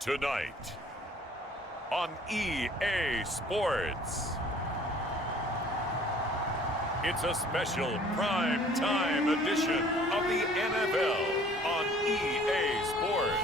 Tonight on EA Sports, it's a special prime time edition of the NFL on EA Sports.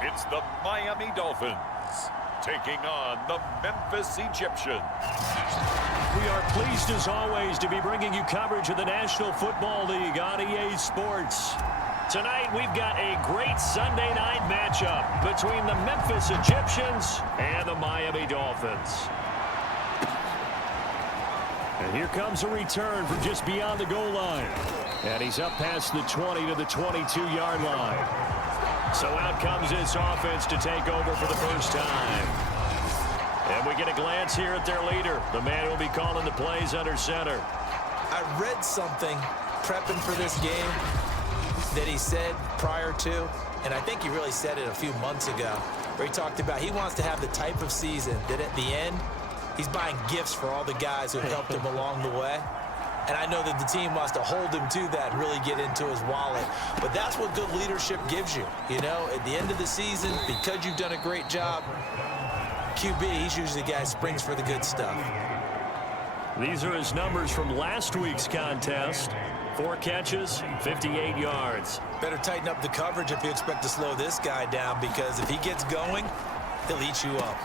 It's the Miami Dolphins taking on the Memphis Egyptians. We are pleased as always to be bringing you coverage of the National Football League on EA Sports. Tonight we've got a great Sunday night matchup between the Memphis Egyptians and the Miami Dolphins. And here comes a return from just beyond the goal line. And he's up past the 20 to the 22-yard line. So out comes this offense to take over for the first time. And we get a glance here at their leader, the man who will be calling the plays under center. I read something prepping for this game that he said prior to, and I think he really said it a few months ago, where he talked about he wants to have the type of season that at the end, he's buying gifts for all the guys who have helped him along the way. And I know that the team wants to hold him to that and really get into his wallet. But that's what good leadership gives you. You know, at the end of the season, because you've done a great job, QB, he's usually the guy who springs for the good stuff. These are his numbers from last week's contest. 4 catches, 58 yards. Better tighten up the coverage if you expect to slow this guy down, because if he gets going, he'll eat you up.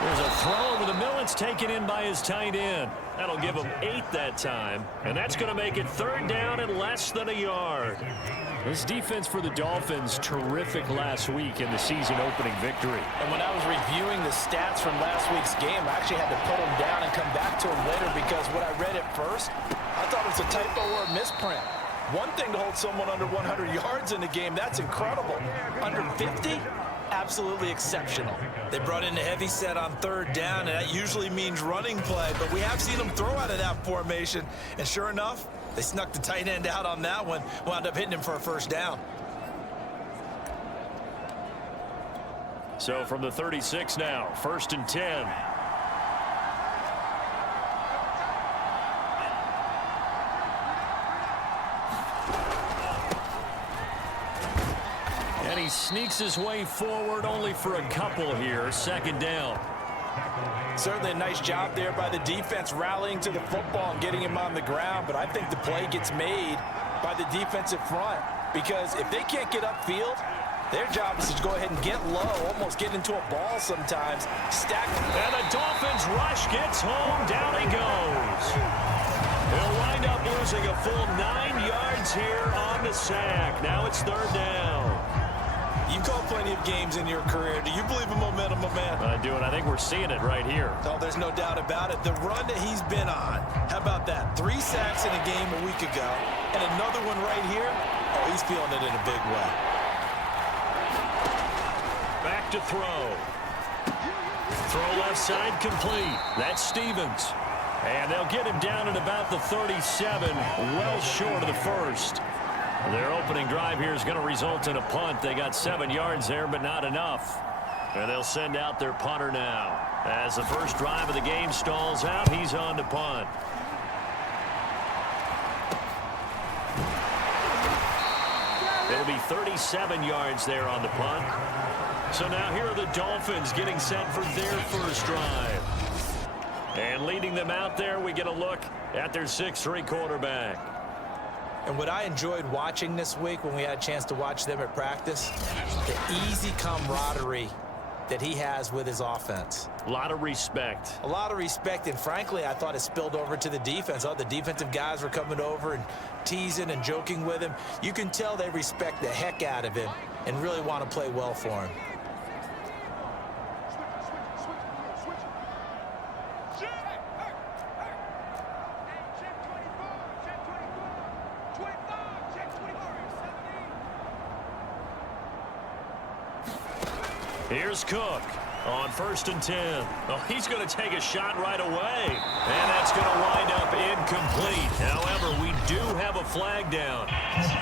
There's a throw over the middle. It's taken in by his tight end. That'll give him 8 that time. And that's going to make it 3rd down and less than a yard. This defense for the Dolphins, terrific last week in the season-opening victory. And when I was reviewing the stats from last week's game, I actually had to put them down and come back to them later, because what I read at first, I thought it was a typo or a misprint. One thing to hold someone under 100 yards in the game, that's incredible. Under 50? Absolutely exceptional. They brought in a heavy set on 3rd down, and that usually means running play, but we have seen them throw out of that formation, and sure enough, they snuck the tight end out on that one, wound up hitting him for a 1st down. So from the 36 now, 1st and 10. And he sneaks his way forward only for a couple here. 2nd down. Certainly a nice job there by the defense rallying to the football and getting him on the ground, but I think the play gets made by the defensive front, because if they can't get upfield, their job is to go ahead and get low, almost get into a ball sometimes. Stack. And the Dolphins rush gets home. Down he goes. He'll wind up losing a full 9 yards here on the sack. Now it's 3rd down. You've called plenty of games in your career. Do you believe in momentum, my man? I do, and I think we're seeing it right here. Oh, there's no doubt about it. The run that he's been on, how about that? 3 sacks in a game a week ago, and another one right here. Oh, he's feeling it in a big way. Back to throw. Throw left side complete. That's Stevens. And they'll get him down at about the 37, well short of the 1st. Their opening drive here is going to result in a punt. They got 7 yards there, but not enough. And they'll send out their punter now. As the first drive of the game stalls out, he's on to punt. It'll be 37 yards there on the punt. So now here are the Dolphins getting set for their first drive. And leading them out there, we get a look at their 6'3" quarterback. And what I enjoyed watching this week when we had a chance to watch them at practice, the easy camaraderie that he has with his offense. A lot of respect. A lot of respect, and frankly, I thought it spilled over to the defense. Oh, the defensive guys were coming over and teasing and joking with him. You can tell they respect the heck out of him and really want to play well for him. Here's Cook. On 1st and 10. Oh, he's going to take a shot right away. And that's going to wind up incomplete. However, we do have a flag down.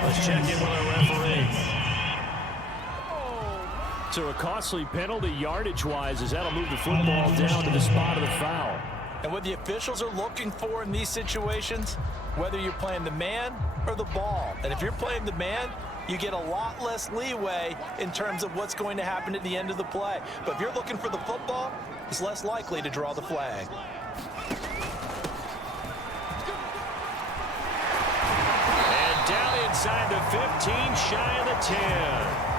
Let's check in with our referee. So a costly penalty yardage-wise, as that'll move the football down to the spot of the foul. And what the officials are looking for in these situations, whether you're playing the man or the ball. And if you're playing the man, you get a lot less leeway in terms of what's going to happen at the end of the play. But if you're looking for the football, it's less likely to draw the flag. And down inside the 15, shy of the 10.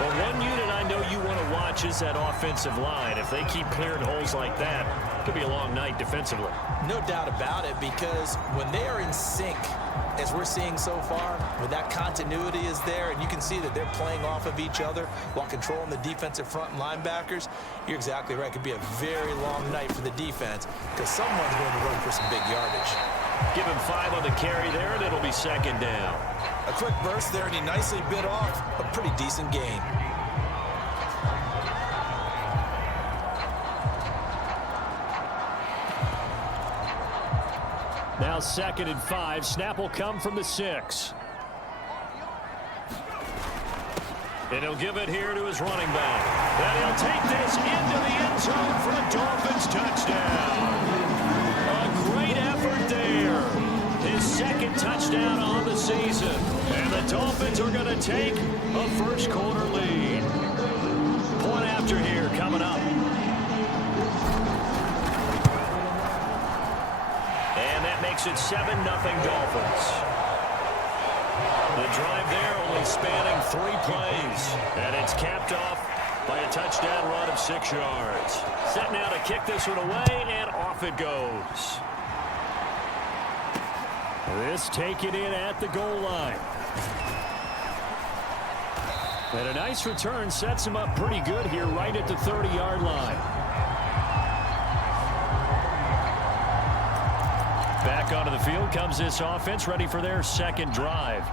Well, one unit I know you want to watch is that offensive line. If they keep clearing holes like that, it could be a long night defensively. No doubt about it, because when they are in sync, as we're seeing so far, when that continuity is there and you can see that they're playing off of each other while controlling the defensive front and linebackers, you're exactly right. It could be a very long night for the defense because someone's going to run for some big yardage. Give him 5 on the carry there, and it'll be 2nd down. A quick burst there, and he nicely bit off a pretty decent gain. Now 2nd and 5. Snap will come from the 6. And he'll give it here to his running back. And he'll take this into the end zone for a Dolphins touchdown. A great effort there. His 2nd touchdown on the season. And the Dolphins are going to take a first-quarter lead. Point after here coming up. And that makes it 7-0 Dolphins. The drive there only spanning 3 plays. And it's capped off by a touchdown run of 6 yards. Set now to kick this one away, and off it goes. This taken in at the goal line. And a nice return sets him up pretty good here right at the 30-yard line. Back onto the field comes this offense, ready for their 2nd drive.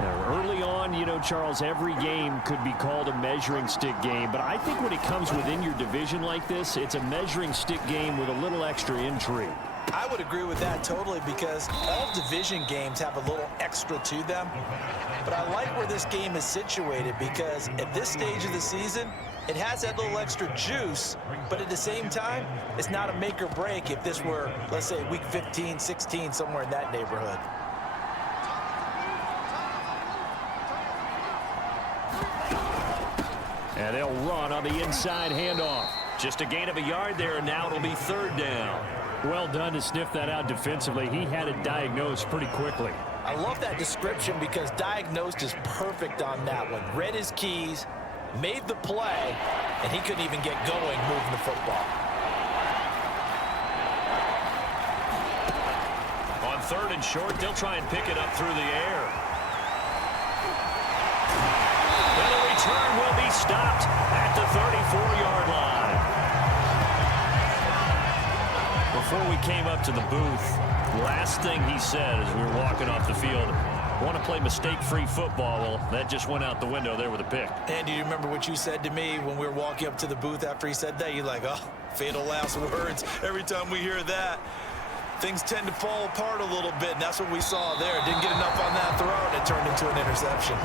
Now, early on, you know, Charles, every game could be called a measuring stick game, but I think when it comes within your division like this, it's a measuring stick game with a little extra intrigue. I would agree with that totally, because all division games have a little extra to them. But I like where this game is situated, because at this stage of the season, it has that little extra juice, but at the same time, it's not a make or break if this were, let's say, week 15, 16, somewhere in that neighborhood. And they'll run on the inside handoff. Just a gain of a yard there, and now it'll be 3rd down. Well done to sniff that out defensively. He had it diagnosed pretty quickly. I love that description, because diagnosed is perfect on that one. Read his keys, made the play, and he couldn't even get going moving the football. On 3rd and short, they'll try and pick it up through the air. And the return will be stopped at the 34-yard line. Before we came up to the booth, last thing he said as we were walking off the field, want to play mistake-free football. Well, that just went out the window there with a pick. And do you remember what you said to me when we were walking up to the booth after he said that? You're like, oh, fatal last words. Every time we hear that, things tend to fall apart a little bit, and that's what we saw there. Didn't get enough on that throw, and it turned into an interception.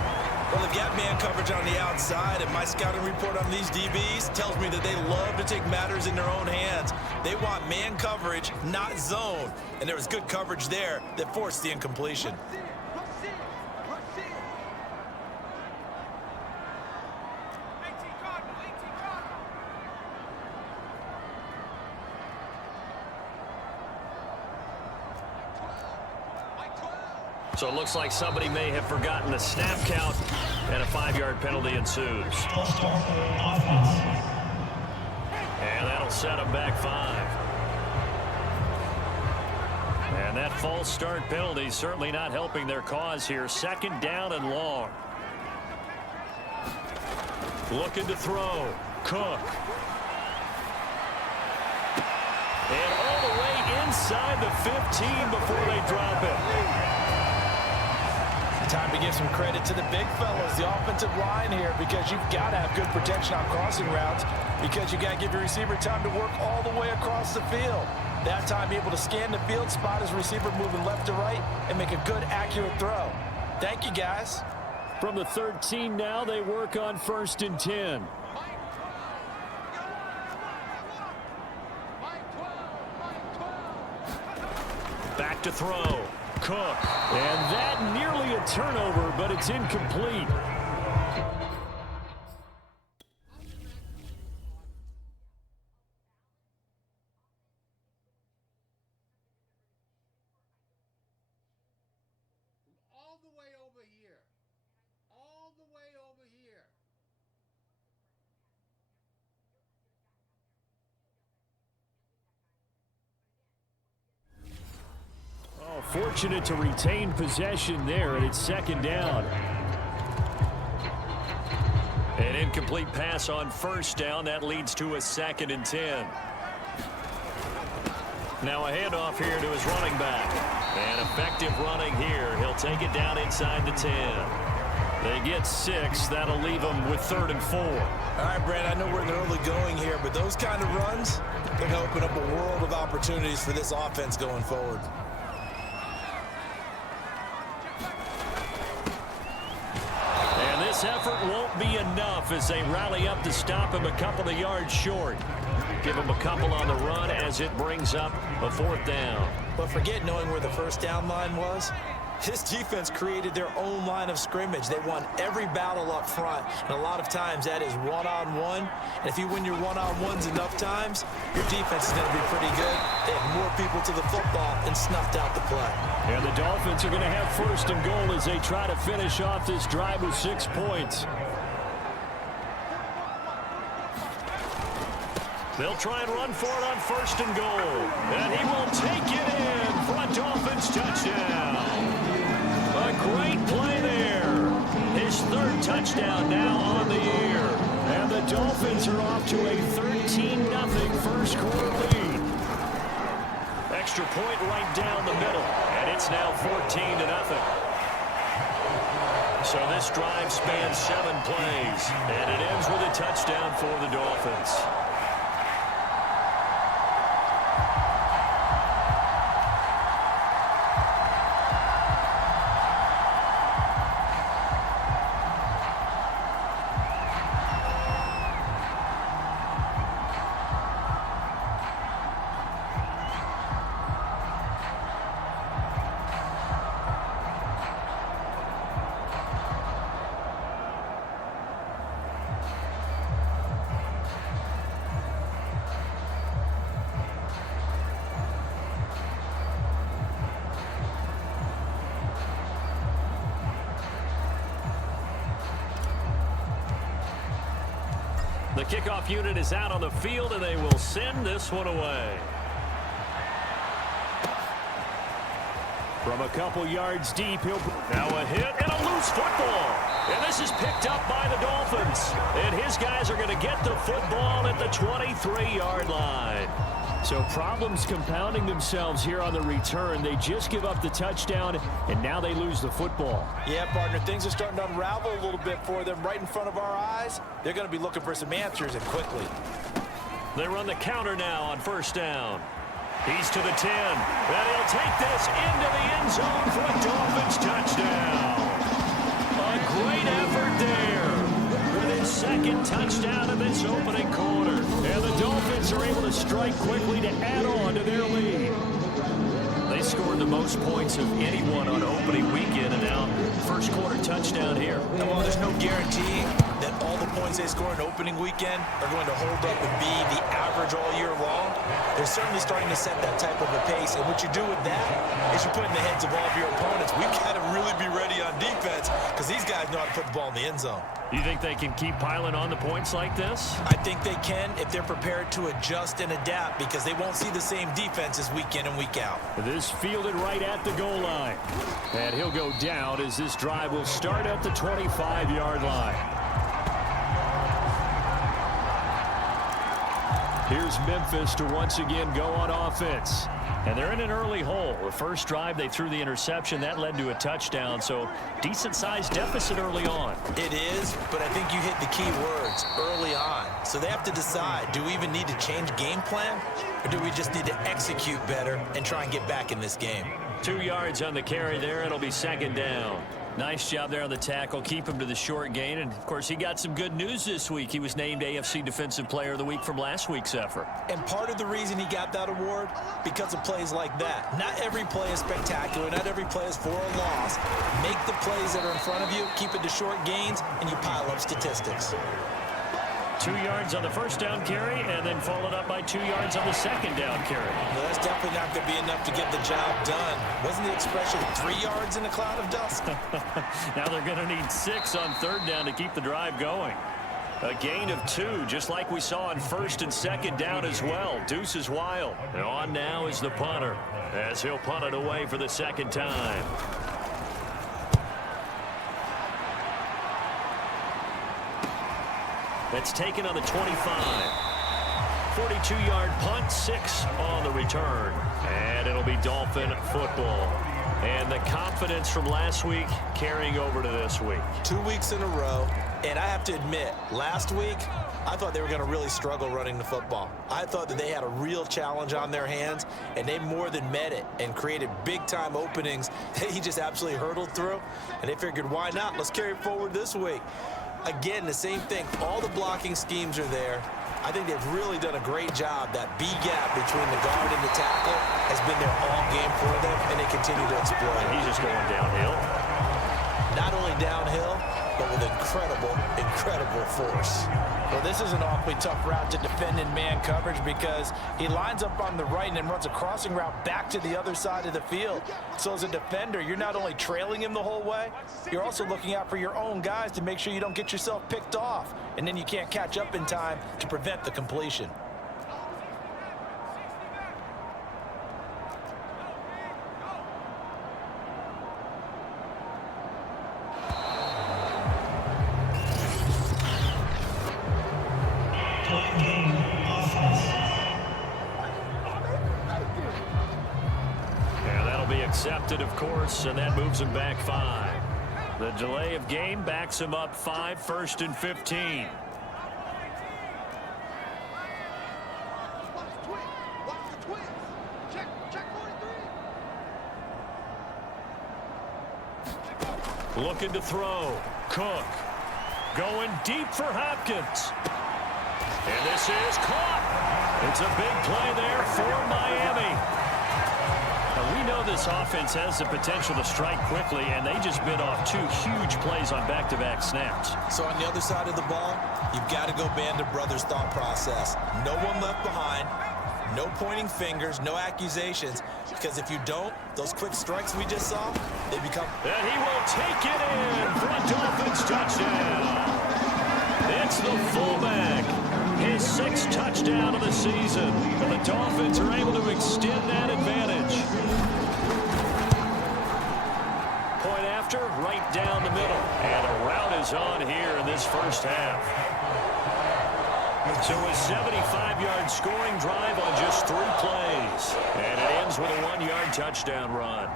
Well, they've got man coverage on the outside, and my scouting report on these DBs tells me that they love to take matters in their own hands. They want man coverage, not zone. And there was good coverage there that forced the incompletion. So it looks like somebody may have forgotten the snap count, and a 5-yard penalty ensues. And that'll set them back 5. And that false start penalty certainly not helping their cause here. 2nd down and long. Looking to throw. Cook. And all the way inside the 15 before they drop it. Time to give some credit to the big fellas, the offensive line here, because you've got to have good protection on crossing routes because you got to give your receiver time to work all the way across the field. That time, be able to scan the field, spot his receiver moving left to right, and make a good, accurate throw. Thank you, guys. From the 13 now, they work on 1st and 10. Back to throw. Cook. And that nearly a turnover, but it's incomplete. All the way over here. All the way over here. Oh, fortunate to retain possession there, and it's 2nd down. An incomplete pass on 1st down. That leads to a 2nd and 10. Now a handoff here to his running back. And effective running here. He'll take it down inside the 10. They get 6. That'll leave them with 3rd and 4. All right, Brad, I know we're in the early going here, but those kind of runs, they're going to open up a world of opportunities for this offense going forward. And this effort won't be enough as they rally up to stop him a couple of yards short. Give him a couple on the run as it brings up a 4th down. But forget knowing where the 1st down line was. This defense created their own line of scrimmage. They won every battle up front, and a lot of times that is one-on-one. And if you win your one-on-ones enough times, your defense is going to be pretty good. They have more people to the football and snuffed out the play. And the Dolphins are going to have 1st and goal as they try to finish off this drive with 6 points. They'll try and run for it on 1st and goal. And he will take it in for a Dolphins touchdown. A great play there. His 3rd touchdown now on the year. And the Dolphins are off to a 13-0 first quarter lead. Extra point right down the middle. And it's now 14-0. So this drive spans 7 plays. And it ends with a touchdown for the Dolphins. The kickoff unit is out on the field, and they will send this one away. From a couple yards deep, he'll now a hit and a loose football. And this is picked up by the Dolphins. And his guys are going to get the football at the 23-yard line. So problems compounding themselves here on the return. They just give up the touchdown, and now they lose the football. Yeah, partner, things are starting to unravel a little bit for them right in front of our eyes. They're going to be looking for some answers, and quickly. They run the counter now on 1st down. He's to the 10. And he'll take this into the end zone for a Dolphins touchdown. A great effort there with his 2nd touchdown of this opening quarter. And the Dolphins are able to strike quickly to add on to their lead. They scored the most points of anyone on opening weekend, and now first quarter touchdown here. And while there's no guarantee that all the points they score in opening weekend are going to hold up and be the average all year long, they're certainly starting to set that type of a pace. And what you do with that is you put in the heads of all of your opponents, we've got to really be ready on defense because these guys know how to put the ball in the end zone. You think they can keep piling on the points like this? I think they can if they're prepared to adjust and adapt because they won't see the same defenses week in and week out. This fielded right at the goal line. And he'll go down as this drive will start at the 25-yard line. Here's Memphis to once again go on offense. And they're in an early hole. The first drive, they threw the interception. That led to a touchdown, so decent-sized deficit early on. It is, but I think you hit the key words, early on. So they have to decide, do we even need to change game plan, or do we just need to execute better and try and get back in this game? 2 yards on the carry there. It'll be second down. Nice job there on the tackle. Keep him to the short gain. And, of course, he got some good news this week. He was named AFC Defensive Player of the Week from last week's effort. And part of the reason he got that award, because of plays like that. Not every play is spectacular. Not every play is for a loss. Make the plays that are in front of you, keep it to short gains, and you pile up statistics. 2 yards on the first down carry, and then followed up by 2 yards on the second down carry. Well, that's definitely not going to be enough to get the job done. Wasn't the expression 3 yards in a cloud of dust? Now they're going to need 6 on third down to keep the drive going. A gain of 2, just like we saw on first and second down as well. Deuce is wild. And on now is the punter, as he'll punt it away for the second time. That's taken on the 25. 42-yard punt, 6 on the return. And it'll be Dolphin football. And the confidence from last week carrying over to this week. 2 weeks in a row. And I have to admit, last week, I thought they were going to really struggle running the football. I thought that they had a real challenge on their hands, and they more than met it and created big-time openings that he just absolutely hurtled through. And they figured, why not? Let's carry it forward this week. Again, the same thing. All the blocking schemes are there. I think they've really done a great job. That B gap between the guard and the tackle has been there all game for them, and they continue to exploit it. He's just going downhill. Not only downhill, but with incredible force. Well, this is an awfully tough route to defend in man coverage because he lines up on the right and then runs a crossing route back to the other side of the field. So as a defender, you're not only trailing him the whole way, you're also looking out for your own guys to make sure you don't get yourself picked off. And then you can't catch up in time to prevent the completion. Accepted, of course, and that moves him back 5. The delay of game backs him up 5, 1st and 15. Looking to throw. Cook. Going deep for Hopkins. And this is caught. It's a big play there for Miami. We know this offense has the potential to strike quickly, and they just bit off 2 huge plays on back-to-back snaps. So on the other side of the ball, you've got to go band of brothers thought process. No one left behind, no pointing fingers, no accusations, because if you don't, those quick strikes we just saw, they become... And he will take it in for a Dolphins touchdown. It's the fullback. His 6th touchdown of the season. And the Dolphins are able to extend that advantage. Point after, right down the middle. And a rout is on here in this first half. So a 75-yard scoring drive on just 3 plays. And it ends with a 1-yard touchdown run.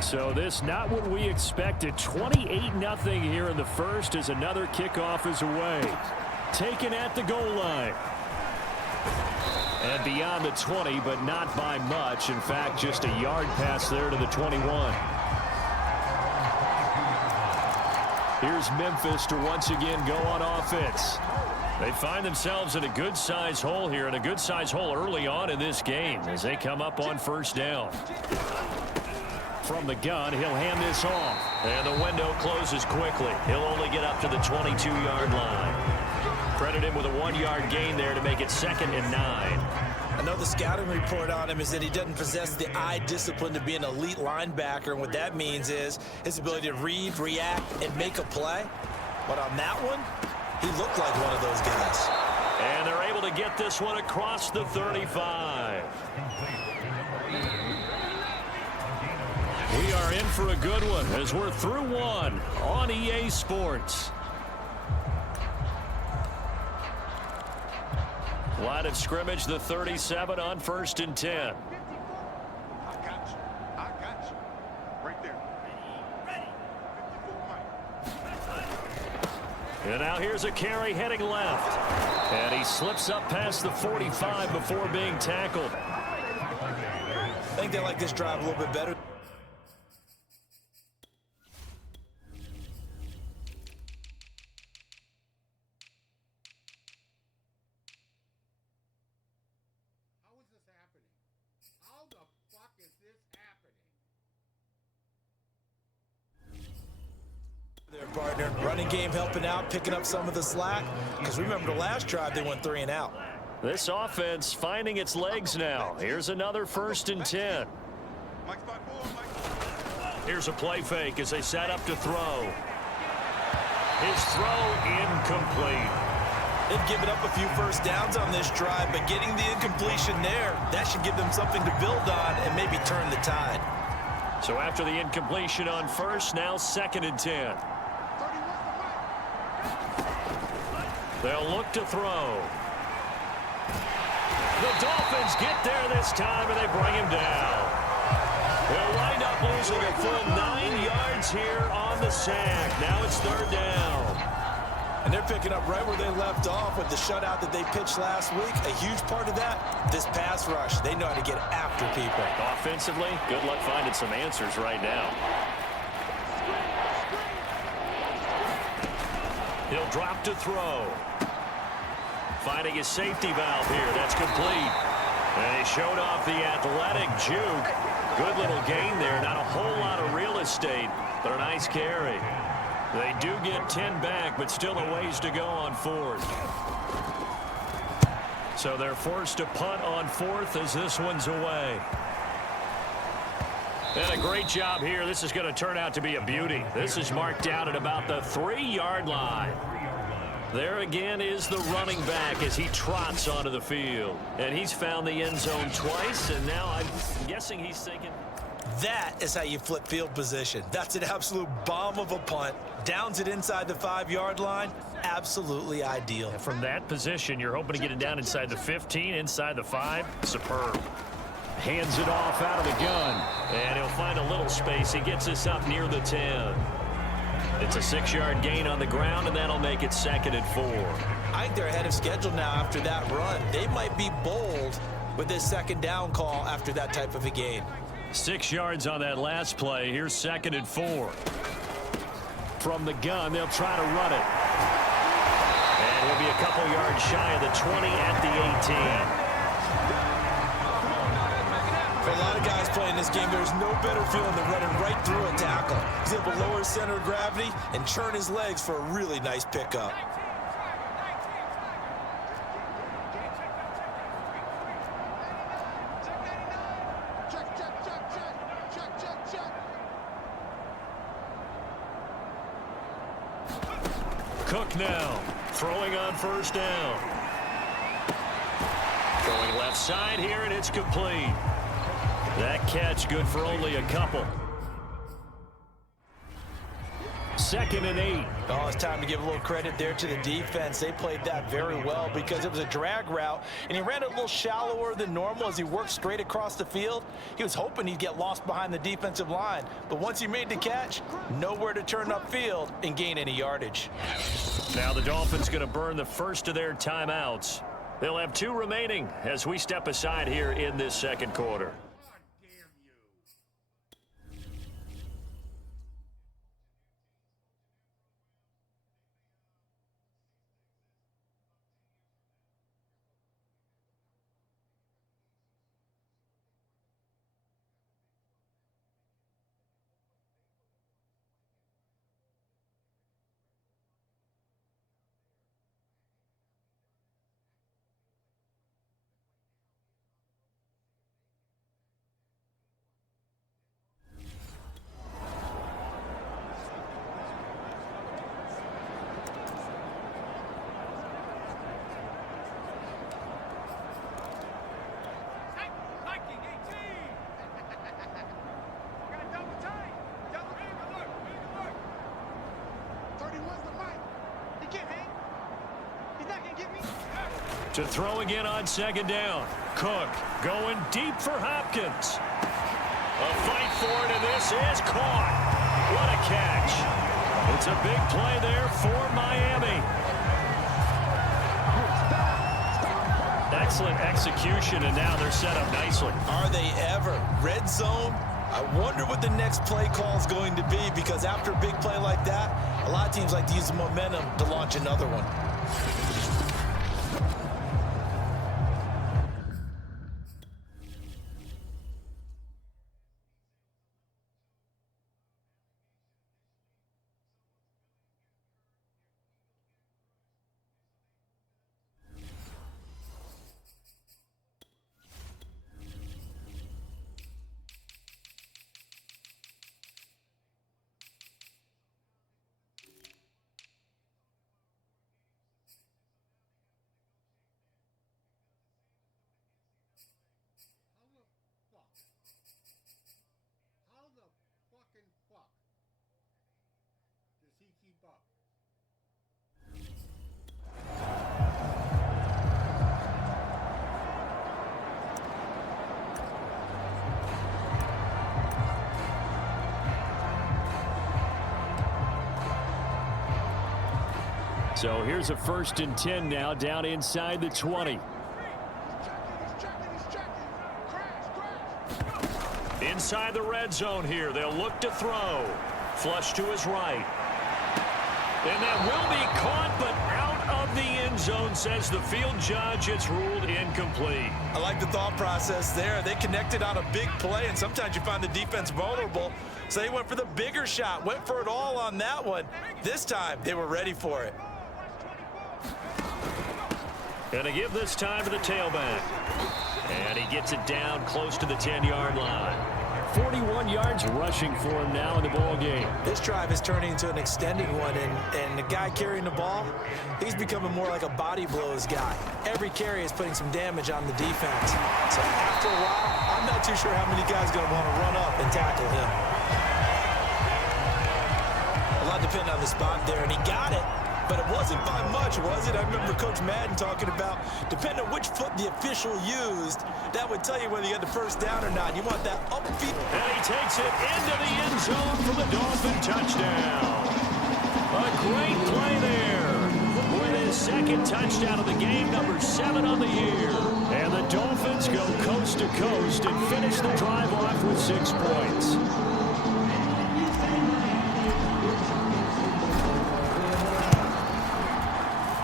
So this not what we expected. 28-0 here in the first as another kickoff is away. Taken at the goal line. And beyond the 20, but not by much. In fact, just a yard pass there to the 21. Here's Memphis to once again go on offense. They find themselves in a good-sized hole here, and a good-sized hole early on in this game as they come up on first down. From the gun, he'll hand this off. And the window closes quickly. He'll only get up to the 22-yard line. Credit him with a 1-yard gain there to make it 2nd and 9. And know the scouting report on him is that he doesn't possess the eye discipline to be an elite linebacker, and what that means is his ability to read, react, and make a play. But on that one, he looked like one of those guys. And they're able to get this one across the 35. We are in for a good one as we're through one on EA Sports. Line of scrimmage, the 37 on 1st and 10. I got you. I got you. Right there. Ready. 54 Mike. And now here's a carry heading left. And he slips up past the 45 before being tackled. I think they like this drive a little bit better. How is this happening? How the fuck is this happening? Their partner, running game helping out, picking up some of the slack. Because remember the last drive, they went 3 and out. This offense finding its legs now. Here's another 1st and 10. Mike spot 4, Mike. Here's a play fake as they set up to throw. His throw incomplete. They've given up a few first downs on this drive, but getting the incompletion there, that should give them something to build on and maybe turn the tide. So after the incompletion on 1st, now 2nd and 10. 31 to Mike. They'll look to throw. The Dolphins get there this time, and they bring him down. They'll wind up losing a full 9 yards here on the sack. Now it's 3rd down. And they're picking up right where they left off with the shutout that they pitched last week. A huge part of that, this pass rush. They know how to get after people. Offensively, good luck finding some answers right now. He'll drop to throw. Finding his safety valve here. That's complete. And he showed off the athletic juke. Good little gain there. Not a whole lot of real estate, but a nice carry. They do get 10 back, but still a ways to go on 4th. So they're forced to punt on 4th as this one's away. And a great job here. This is going to turn out to be a beauty. This is marked out at about the 3-yard line. There again is the running back as he trots onto the field. And he's found the end zone twice, and now I'm guessing he's thinking... That is how you flip field position. That's an absolute bomb of a punt. Downs it inside the 5-yard line. Absolutely ideal. From that position, you're hoping to get it down inside the 15, inside the 5. Superb. Hands it off out of the gun. And he'll find a little space. He gets us up near the 10. It's a 6-yard gain on the ground, and that'll make it 2nd and 4. I think they're ahead of schedule now after that run. They might be bold with this 2nd down call after that type of a gain. 6 yards on that last play. Here's 2nd and 4. From the gun, they'll try to run it. And we'll be a couple yards shy of the 20 at the 18. For a lot of guys playing this game, there's no better feeling than running right through a tackle. He's able to lower his center of gravity and churn his legs for a really nice pickup. Cook now, throwing on 1st down. Throwing left side here, and it's complete. That catch good for only a couple. 2nd and 8. Oh, it's time to give a little credit there to the defense. They played that very well because it was a drag route, and he ran it a little shallower than normal as he worked straight across the field. He was hoping he'd get lost behind the defensive line, but once he made the catch, nowhere to turn upfield and gain any yardage. Now the Dolphins going to burn the first of their timeouts. They'll have 2 remaining as we step aside here in this 2nd quarter. God damn you. To throw again on second down. Cook going deep for Hopkins. A fight for it, and this is caught. What a catch. It's a big play there for Miami. Excellent execution, and now they're set up nicely. Are they ever? Red zone? I wonder what the next play call is going to be, because after a big play like that, a lot of teams like to use the momentum to launch another one. How the fucking fuck does he keep up? So here's a 1st and 10 now, down inside the 20. He's checking. Crash. Inside the red zone here. They'll look to throw. Flush to his right. And that will be caught, but out of the end zone, says the field judge. It's ruled incomplete. I like the thought process there. They connected on a big play, and sometimes you find the defense vulnerable. So they went for the bigger shot, went for it all on that one. This time, they were ready for it. Gonna give this time to the tailback. And he gets it down close to the 10-yard line. 41 yards rushing for him now in the ball game. This drive is turning into an extended one, and the guy carrying the ball, he's becoming more like a body blows guy. Every carry is putting some damage on the defense. So after a while, I'm not too sure how many guys are going to want to run up and tackle him. A lot depending on the spot there, and he got it. But it wasn't by much, was it? I remember Coach Madden talking about, depending on which foot the official used, that would tell you whether you had the first down or not. You want that upfield. And he takes it into the end zone for the Dolphin touchdown. A great play there with his 2nd touchdown of the game, number 7 on the year. And the Dolphins go coast to coast and finish the drive off with 6 points.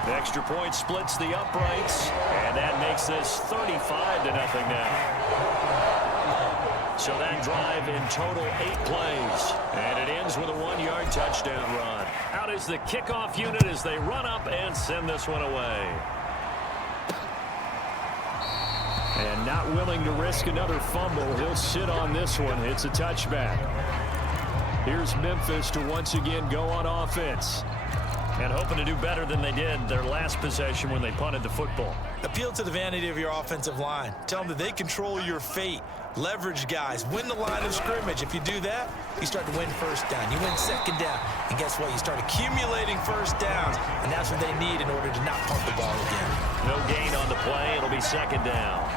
Extra point splits the uprights, and that makes this 35-0 now. So that drive in total 8 plays, and it ends with a 1-yard touchdown run. Out is the kickoff unit as they run up and send this one away. And not willing to risk another fumble, he'll sit on this one. It's a touchback. Here's Memphis to once again go on offense. And hoping to do better than they did their last possession when they punted the football. Appeal to the vanity of your offensive line. Tell them that they control your fate. Leverage guys. Win the line of scrimmage. If you do that, you start to win first down. You win second down. And guess what? You start accumulating first downs. And that's what they need in order to not punt the ball again. No gain on the play. It'll be 2nd down.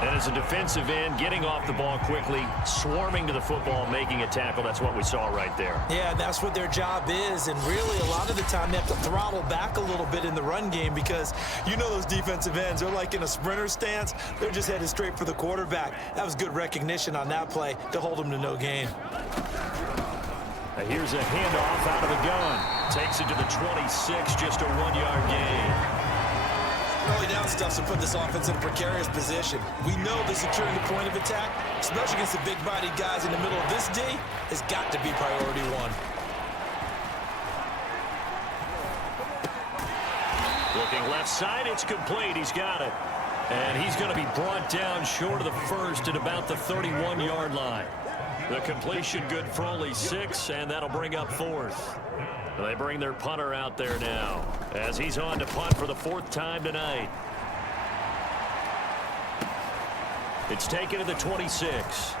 And as a defensive end, getting off the ball quickly, swarming to the football, making a tackle, that's what we saw right there. Yeah, that's what their job is. And really, a lot of the time, they have to throttle back a little bit in the run game because you know those defensive ends, they're like in a sprinter stance. They're just headed straight for the quarterback. That was good recognition on that play to hold them to no gain. Here's a handoff out of the gun. Takes it to the 26, just a 1-yard gain. Early down stuff to put this offense in a precarious position. We know that securing the point of attack, especially against the big-bodied guys in the middle of this D, has got to be priority 1. Looking left side, it's complete. He's got it. And he's going to be brought down short of the first at about the 31-yard line. The completion good for only 6, and that'll bring up 4th. They bring their punter out there now as he's on to punt for the 4th time tonight. It's taken to the 26.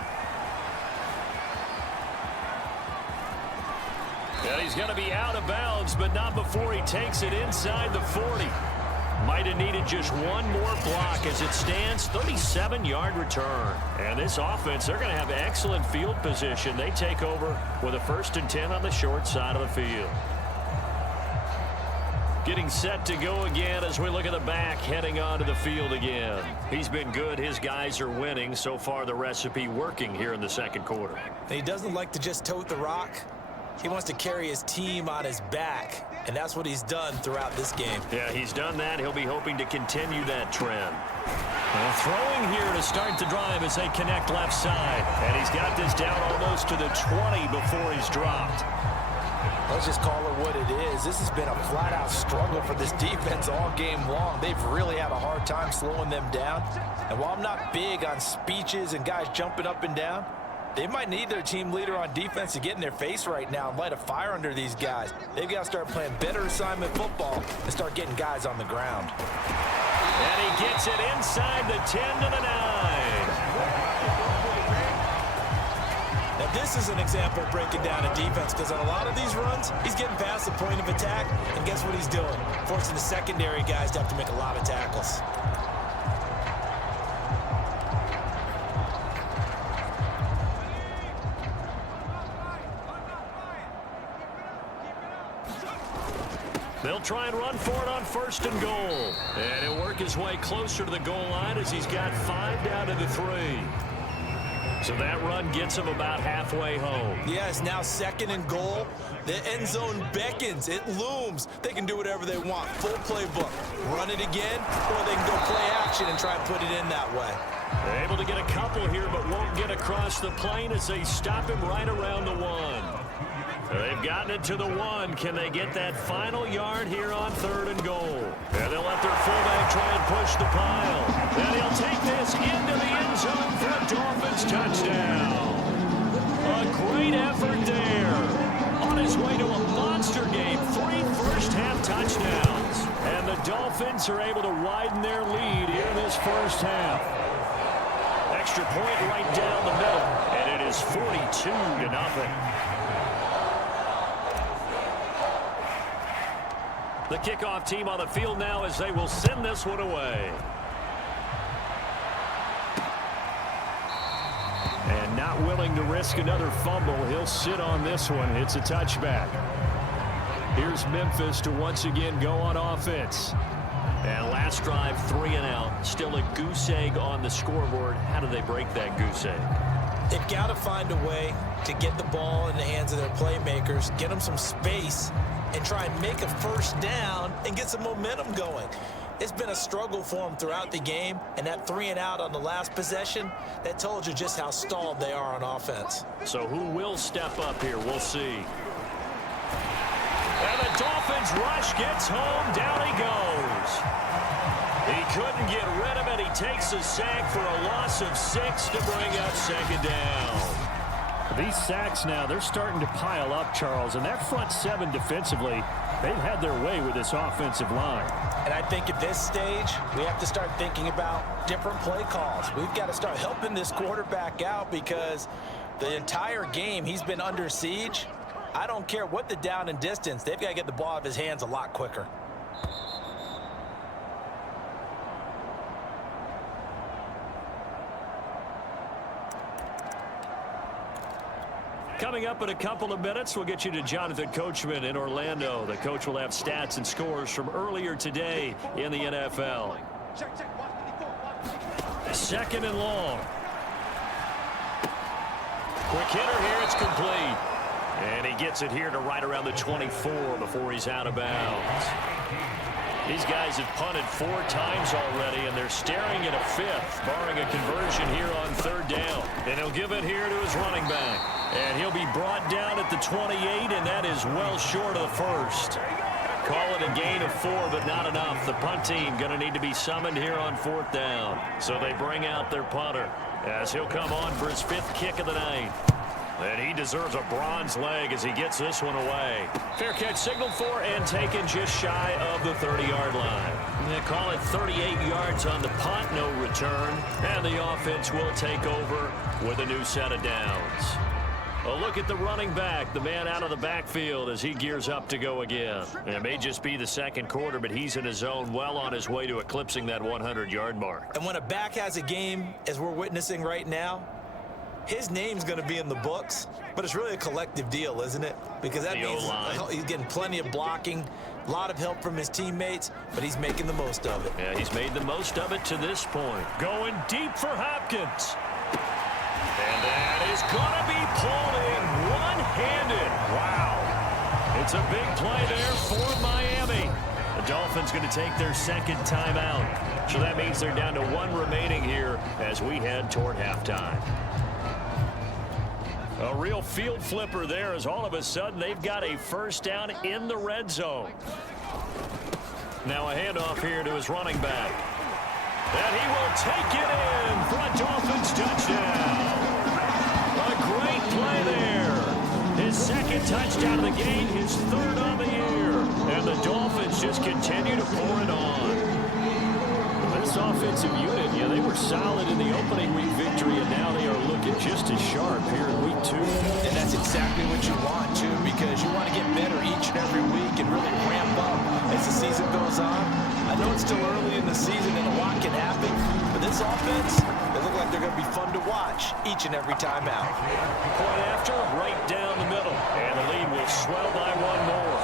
And he's going to be out of bounds, but not before he takes it inside the 40. Might have needed just one more block. As it stands, 37-yard return. And this offense, they're going to have excellent field position. They take over with a 1st and 10 on the short side of the field. Getting set to go again as we look at the back, heading onto the field again. He's been good. His guys are winning. So far, the recipe working here in the second quarter. He doesn't like to just tote the rock. He wants to carry his team on his back, and that's what he's done throughout this game. Yeah, he's done that. He'll be hoping to continue that trend. Well, throwing here to start the drive as they connect left side. And he's got this down almost to the 20 before he's dropped. Let's just call it what it is. This has been a flat-out struggle for this defense all game long. They've really had a hard time slowing them down. And while I'm not big on speeches and guys jumping up and down, they might need their team leader on defense to get in their face right now and light a fire under these guys. They've got to start playing better assignment football and start getting guys on the ground. And he gets it inside the 10 to the 9. Now, this is an example of breaking down a defense, because on a lot of these runs, he's getting past the point of attack, and guess what he's doing? Forcing the secondary guys to have to make a lot of tackles. They'll try and run for it on 1st and goal. And he'll work his way closer to the goal line as he's got 5 down to the 3. So that run gets him about halfway home. Yes, now 2nd and goal. The end zone beckons. It looms. They can do whatever they want. Full playbook. Run it again, or they can go play action and try and put it in that way. They're able to get a couple here, but won't get across the plane as they stop him right around the 1. They've gotten it to the 1. Can they get that final yard here on 3rd and goal? And they'll let their fullback try and push the pile. And he'll take this into the end zone for a Dolphins touchdown. A great effort there. On his way to a monster game, 3 first-half touchdowns. And the Dolphins are able to widen their lead here in this first half. Extra point right down the middle, and it is 42-0. The kickoff team on the field now as they will send this one away. And not willing to risk another fumble, he'll sit on this one. It's a touchback. Here's Memphis to once again go on offense. And last drive, 3 and out. Still a goose egg on the scoreboard. How do they break that goose egg? They've got to find a way to get the ball in the hands of their playmakers, get them some space, and try and make a first down and get some momentum going. It's been a struggle for them throughout the game, and that 3 and out on the last possession, that told you just how stalled they are on offense. So who will step up here? We'll see. And the Dolphins rush gets home. Down he goes. He couldn't get rid of it. He takes a sack for a loss of 6 to bring up 2nd down. These sacks now, they're starting to pile up, Charles. And that front 7 defensively, they've had their way with this offensive line. And I think at this stage, we have to start thinking about different play calls. We've got to start helping this quarterback out, because the entire game he's been under siege. I don't care what the down and distance. They've got to get the ball out of his hands a lot quicker. Coming up in a couple of minutes, we'll get you to Jonathan Coachman in Orlando. The coach will have stats and scores from earlier today in the NFL. 2nd and long. Quick hitter here. It's complete. And he gets it here to right around the 24 before he's out of bounds. These guys have punted 4 times already, and they're staring at a 5th, barring a conversion here on 3rd down. And he'll give it here to his running back. And he'll be brought down at the 28, and that is well short of the 1st. Call it a gain of 4, but not enough. The punt team going to need to be summoned here on 4th down. So they bring out their punter as he'll come on for his 5th kick of the night. And he deserves a bronze leg as he gets this one away. Fair catch signaled for and taken just shy of the 30-yard line. They call it 38 yards on the punt, no return. And the offense will take over with a new set of downs. A look at the running back, the man out of the backfield as he gears up to go again. And it may just be the second quarter, but he's in his zone, well on his way to eclipsing that 100-yard mark. And when a back has a game, as we're witnessing right now, his name's going to be in the books, but it's really a collective deal, isn't it? Because that means he's getting plenty of blocking, a lot of help from his teammates, but he's making the most of it. Yeah, he's made the most of it to this point. Going deep for Hopkins. And that is going to be pulled in one-handed. Wow. It's a big play there for Miami. The Dolphins going to take their second timeout. So that means they're down to one remaining here as we head toward halftime. A real field flipper there as all of a sudden they've got a first down in the red zone. Now a handoff here to his running back. And he will take it in for a Dolphins touchdown. A great play there. His second touchdown of the game, his third on the year. And the Dolphins just continue to pour it on. This offensive unit, yeah, they were solid in the opening week victory, and now they are looking just as sharp here in week 2. And that's exactly what you want, too, because you want to get better each and every week and really ramp up as the season goes on. I know it's still early in the season and a lot can happen, but this offense, they look like they're going to be fun to watch each and every time out. Point after, right down the middle, and the lead will swell by one more.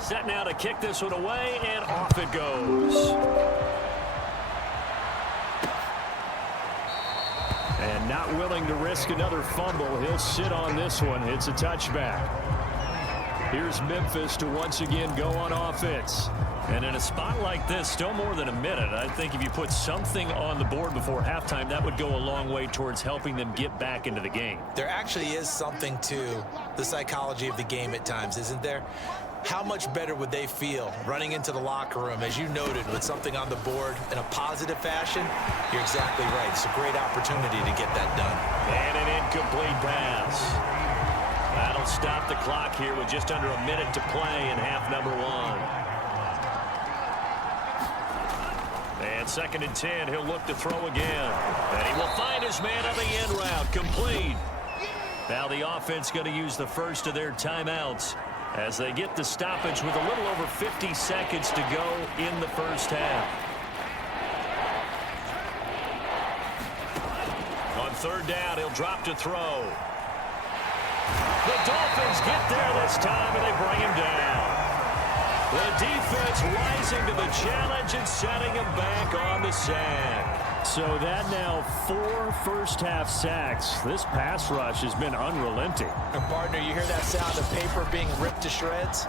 Set now to kick this one away, and off it goes. And not willing to risk another fumble, he'll sit on this one. It's a touchback. Here's Memphis to once again go on offense. And in a spot like this, still more than a minute, I think if you put something on the board before halftime, that would go a long way towards helping them get back into the game. There actually is something to the psychology of the game at times, isn't there? How much better would they feel running into the locker room, as you noted, with something on the board in a positive fashion? You're exactly right. It's a great opportunity to get that done. And an incomplete pass. That'll stop the clock here with just under a minute to play in half number 1. And second and 10, he'll look to throw again. And he will find his man on the end route, complete. Now the offense going to use the first of their timeouts as they get the stoppage with a little over 50 seconds to go in the first half. On third down, he'll drop to throw. The Dolphins get there this time, and they bring him down. The defense rising to the challenge and setting him back on the sack. So that now 4 first-half sacks. This pass rush has been unrelenting. And partner, you hear that sound of paper being ripped to shreds?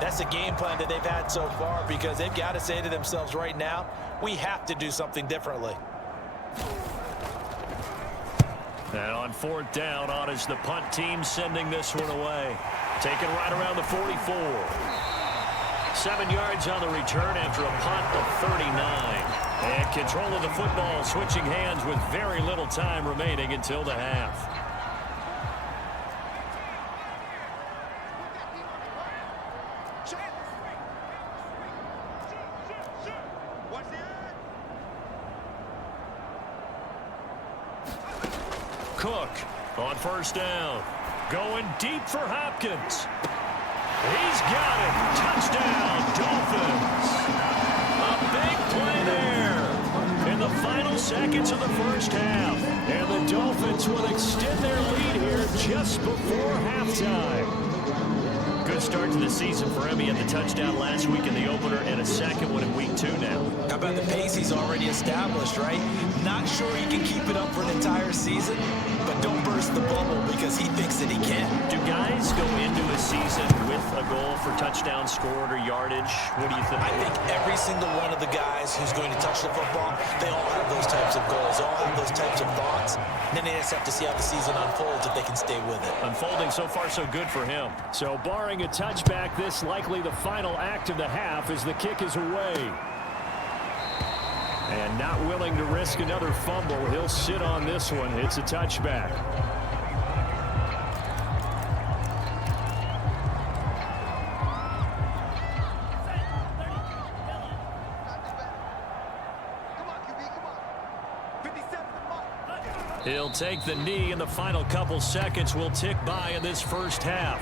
That's the game plan that they've had so far, because they've got to say to themselves right now, we have to do something differently. And on fourth down, on is the punt team sending this one away. Taken right around the 44. 7 yards on the return after a punt of 39. And control of the football, switching hands with very little time remaining until the half. Cook on first down. Going deep for Hopkins. He's got it. Touchdown, Dolphins. A big play there in the final seconds of the first half. And the Dolphins will extend their lead here just before halftime. Good start to the season for him. He had the touchdown last week in the opener and a second one in week 2 now. How about the pace he's already established, right? Not sure he can keep it up for an entire season, but don't burst the bubble because he thinks that he can. Do guys go into a season with a goal for touchdown scored or yardage? What do you think? I think every single one of the guys who's going to touch the football, they all have those types of goals. They all have those types of thoughts. And then they just have to see how the season unfolds if they can stay with it. Unfolding so far so good for him. So barring a touchback, this likely the final act of the half as the kick is away. And not willing to risk another fumble, he'll sit on this one. It's a touchback. Come on, QB, come on. He'll take the knee, and the final couple seconds will tick by in this first half.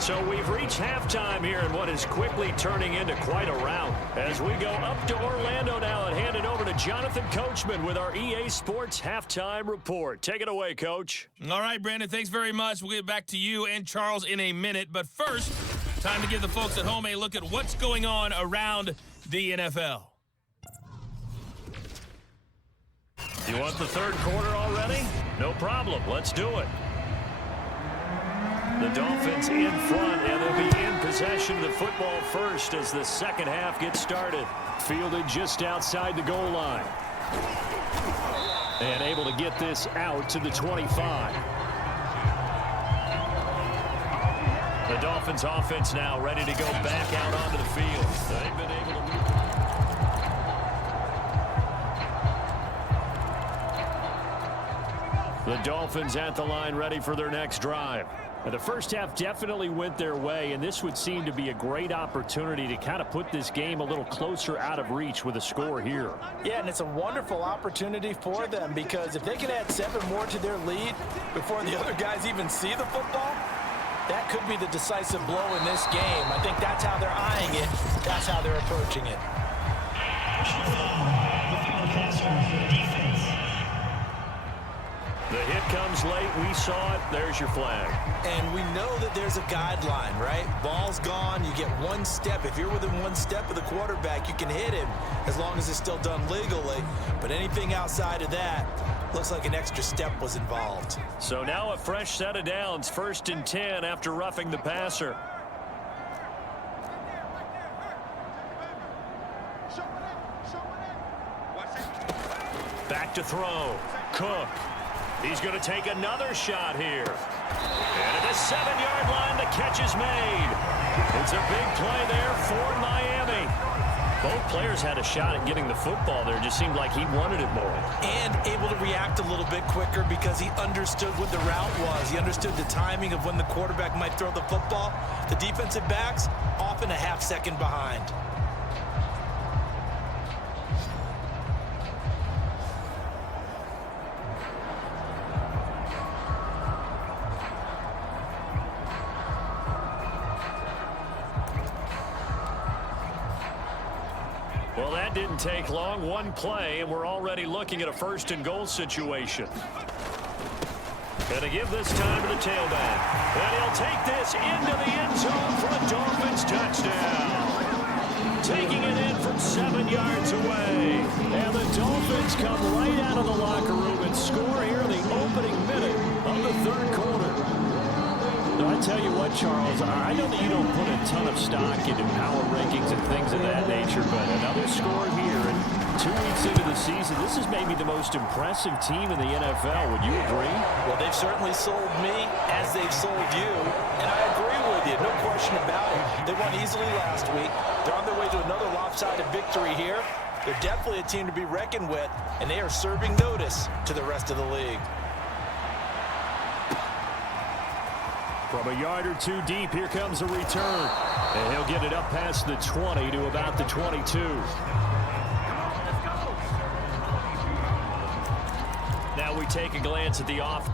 So we've reached halftime here in what is quickly turning into quite a rout. As we go up to Orlando now and hand it over to Jonathan Coachman with our EA Sports Halftime Report. Take it away, Coach. All right, Brandon, thanks very much. We'll get back to you and Charles in a minute. But first, time to give the folks at home a look at what's going on around the NFL. You want the third quarter already? No problem. Let's do it. The Dolphins in front, and they'll be in possession of the football first as the second half gets started. Fielded just outside the goal line. And able to get this out to the 25. The Dolphins offense now ready to go back out onto the field. They've been able to move. The Dolphins at the line ready for their next drive. Now, the first half definitely went their way, and this would seem to be a great opportunity to kind of put this game a little closer out of reach with a score here. Yeah, and it's a wonderful opportunity for them because if they can add 7 more to their lead before the other guys even see the football, that could be the decisive blow in this game. I think that's how they're eyeing it. That's how they're approaching it. The hit comes late. We saw it. There's your flag. And we know that there's a guideline, right? Ball's gone. You get 1 step. If you're within 1 step of the quarterback, you can hit him as long as it's still done legally. But anything outside of that, looks like an extra step was involved. So now a fresh set of downs. 1st and 10 after roughing the passer. Back to throw. Cook. He's going to take another shot here. And at the 7-yard line, the catch is made. It's a big play there for Miami. Both players had a shot at getting the football there. It just seemed like he wanted it more. And able to react a little bit quicker because he understood what the route was. He understood the timing of when the quarterback might throw the football. The defensive backs often a half second behind. Well, that didn't take long. 1 play, and we're already looking at a 1st and goal situation. Going to give this time to the tailback. And he'll take this into the end zone for a Dolphins touchdown. Taking it in from 7 yards away. And the Dolphins come right out of the locker room and score here in the opening minute of the 3rd quarter. I tell you what, Charles, I know that you don't put a ton of stock into power rankings and things of that nature, but another score here, and 2 weeks into the season, this is maybe the most impressive team in the NFL. Would you agree? Well, they've certainly sold me as they've sold you, and I agree with you, no question about it. They won easily last week. They're on their way to another lopsided victory here. They're definitely a team to be reckoned with, and they are serving notice to the rest of the league. From a yard or 2 deep, here comes a return. And he'll get it up past the 20 to about the 22. Now we take a glance at the offense.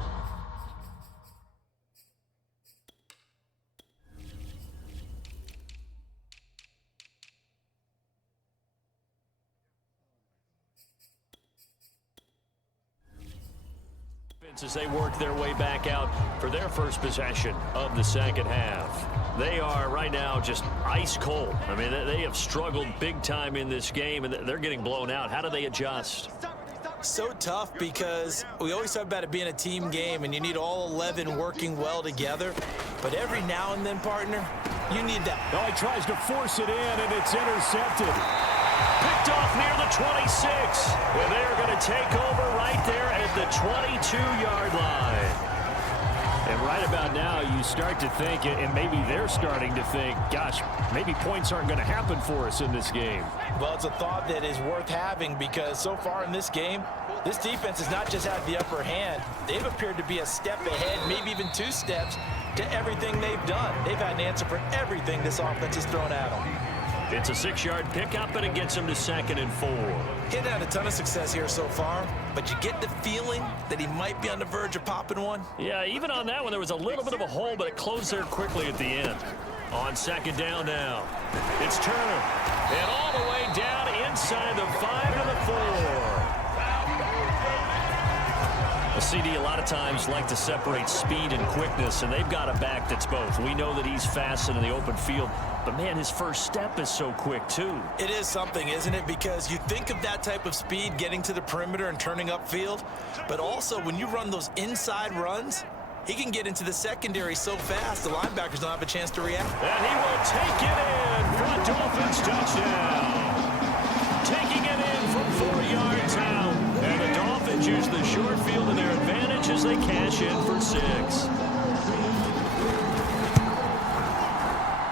As they work their way back out for their first possession of the second half. They are right now just ice cold. I mean, they have struggled big time in this game, and they're getting blown out. How do they adjust? So tough because we always talk about it being a team game, and you need all 11 working well together. But every now and then, partner, you need that. Oh, he tries to force it in, and it's intercepted. Picked off near the 26. And they're going to take over right there at the 22-yard line. And right about now, you start to think, and maybe they're starting to think, gosh, maybe points aren't going to happen for us in this game. Well, it's a thought that is worth having because so far in this game, this defense has not just had the upper hand. They've appeared to be a step ahead, maybe even 2 steps to everything they've done. They've had an answer for everything this offense has thrown at them. It's a 6-yard pickup, and it gets them to 2nd and 4. He's had a ton of success here so far. but you get the feeling that he might be on the verge of popping one. Yeah, even on that one, there was a little bit of a hole, but it closed there quickly at the end. On second down now, it's Turner. And all the way down inside the 5 to the 4. The CD a lot of times like to separate speed and quickness, and they've got a back that's both. We know that he's fast in the open field, but, man, his first step is so quick, too. It is something, isn't it? Because you think of that type of speed getting to the perimeter and turning upfield, but also when you run those inside runs, he can get into the secondary so fast the linebackers don't have a chance to react. And he will take it in for a Dolphins touchdown. Taking it in from 4 yards out. And the Dolphins use the short field to their advantage as they cash in for 6.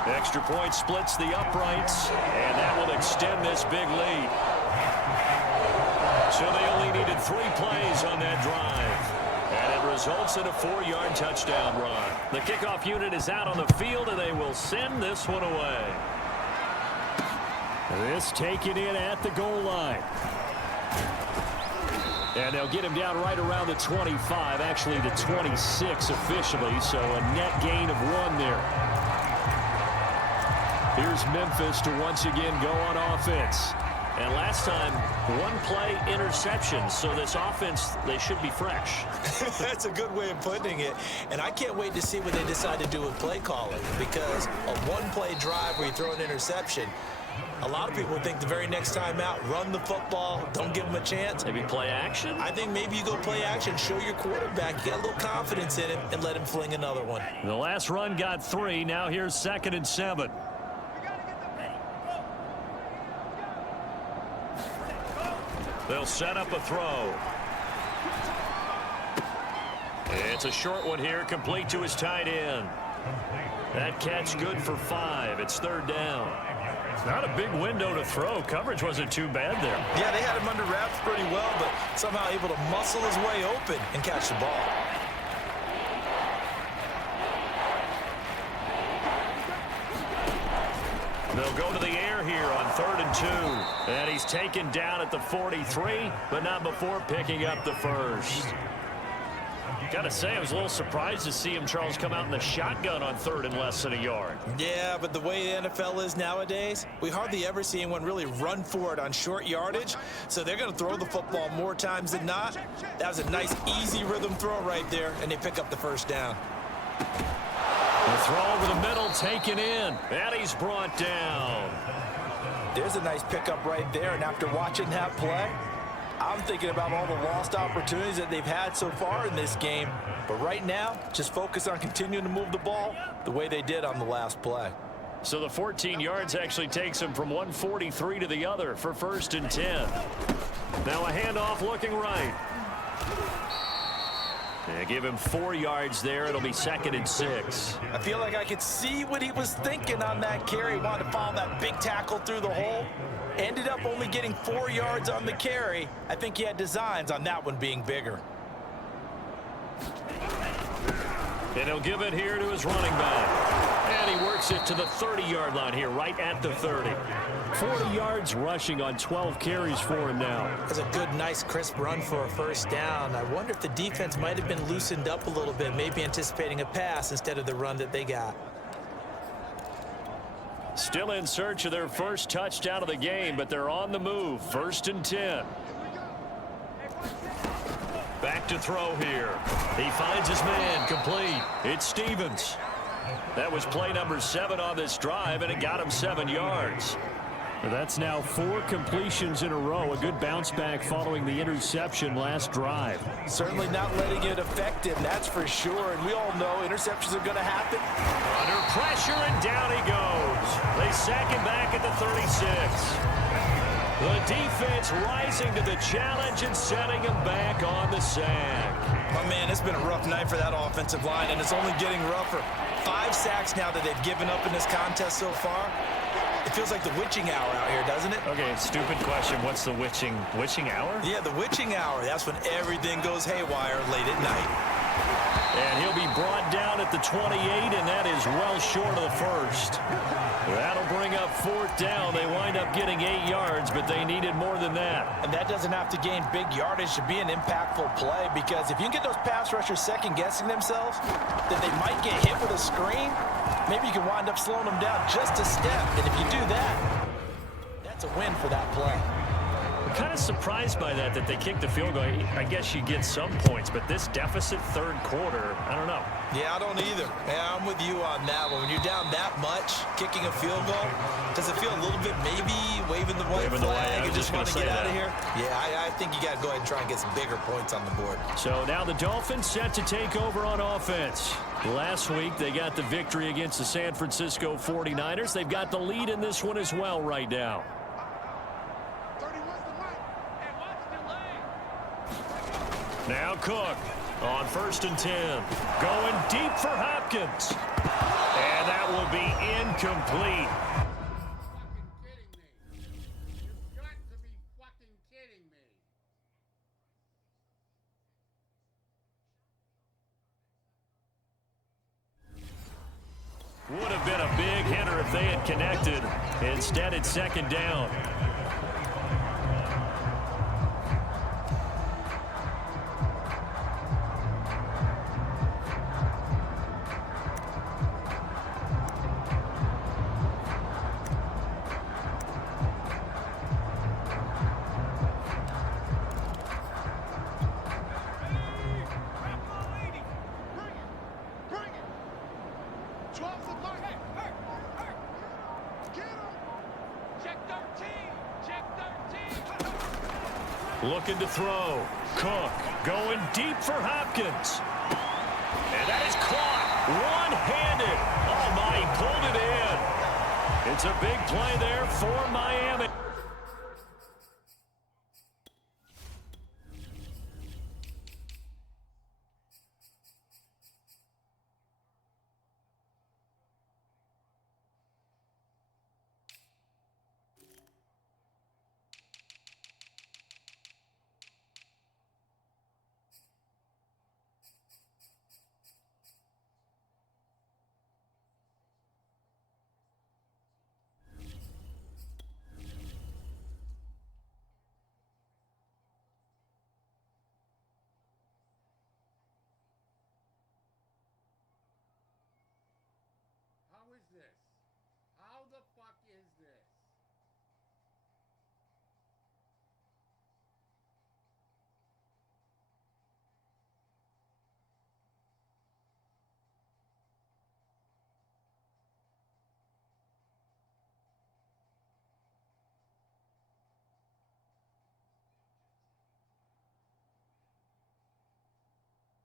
Extra point splits the uprights, and that will extend this big lead. So they only needed 3 plays on that drive. And it results in a 4-yard touchdown run. The kickoff unit is out on the field, and they will send this one away. This taken in at the goal line. And they'll get him down right around the 25, actually the 26 officially, so a net gain of 1 there. Here's Memphis to once again go on offense. And last time, 1 play interception, so this offense, they should be fresh. That's a good way of putting it. And I can't wait to see what they decide to do with play calling, because a 1-play drive where you throw an interception, a lot of people think the very next time out, run the football, don't give them a chance. Maybe play action? I think maybe you go play action, show your quarterback, you got a little confidence in him, and let him fling another one. The last run got 3. Now here's 2nd and 7. They'll set up a throw. It's a short one here, complete to his tight end. That catch good for 5. It's 3rd down. Not a big window to throw. Coverage wasn't too bad there. Yeah, they had him under wraps pretty well, but somehow able to muscle his way open and catch the ball. They'll go to the air here on 3rd and 2. And he's taken down at the 43, but not before picking up the first. Got to say, I was a little surprised to see him, Charles, come out in the shotgun on 3rd and less than a yard. Yeah, but the way the NFL is nowadays, we hardly ever see anyone really run for it on short yardage. So they're going to throw the football more times than not. That was a nice, easy rhythm throw right there, and they pick up the first down. The throw over the middle, taken in. And he's brought down. There's a nice pickup right there, and after watching that play, I'm thinking about all the lost opportunities that they've had so far in this game. But right now, just focus on continuing to move the ball the way they did on the last play. So the 14 yards actually takes him from 143 to the other for 1st and 10. Now a handoff looking right. They give him 4 yards there. It'll be 2nd and 6. I feel like I could see what he was thinking on that carry. He wanted to follow that big tackle through the hole. Ended up only getting 4 yards on the carry. I think he had designs on that one being bigger. And he'll give it here to his running back. And he works it to the 30-yard line here, right at the 30. 40 yards rushing on 12 carries for him now. That's a good, nice, crisp run for a first down. I wonder if the defense might have been loosened up a little bit, maybe anticipating a pass instead of the run that they got. Still in search of their first touchdown of the game, but they're on the move. 1st and 10. Back to throw here. He finds his man, complete. It's Stevens. That was play number 7 on this drive, and it got him 7 yards. That's now 4 completions in a row. A good bounce back following the interception last drive. Certainly not letting it affect him, that's for sure. And we all know interceptions are going to happen. Under pressure, and down he goes. They sack him back at the 36. The defense rising to the challenge and setting him back on the sack. My man, it's been a rough night for that offensive line, and it's only getting rougher. 5 sacks now that they've given up in this contest so far. It feels like the witching hour out here, doesn't it? Okay, stupid question. What's the witching hour? Yeah, the witching hour. That's when everything goes haywire late at night. And he'll be brought down at the 28, and that is well short of the first. That'll bring up 4th down. They wind up getting 8 yards, but they needed more than that. And that doesn't have to gain big yardage to be an impactful play, because if you can get those pass rushers second-guessing themselves, then they might get hit with a screen. Maybe you can wind up slowing them down just a step. And if you do that, that's a win for that play. I'm kind of surprised by that they kicked the field goal. I guess you get some points, but this deficit 3rd quarter, I don't know. Yeah, I don't either. Yeah, I'm with you on that one. When you're down that much, kicking a field goal, does it feel a little bit maybe waving the white flag and just want to get out of here? Yeah, I think you got to go ahead and try and get some bigger points on the board. So now the Dolphins set to take over on offense. Last week, they got the victory against the San Francisco 49ers. They've got the lead in this one as well right now. Now Cook on 1st and 10. Going deep for Hopkins. And that will be incomplete. You've got to be fucking kidding me. Would have been a big hitter if they had connected. Instead, it's 2nd down. Looking to throw. Cook going deep for Hopkins. And that is caught. One-handed. Oh, my, he pulled it in. It's a big play there for Miami. How is this? How the fuck is this?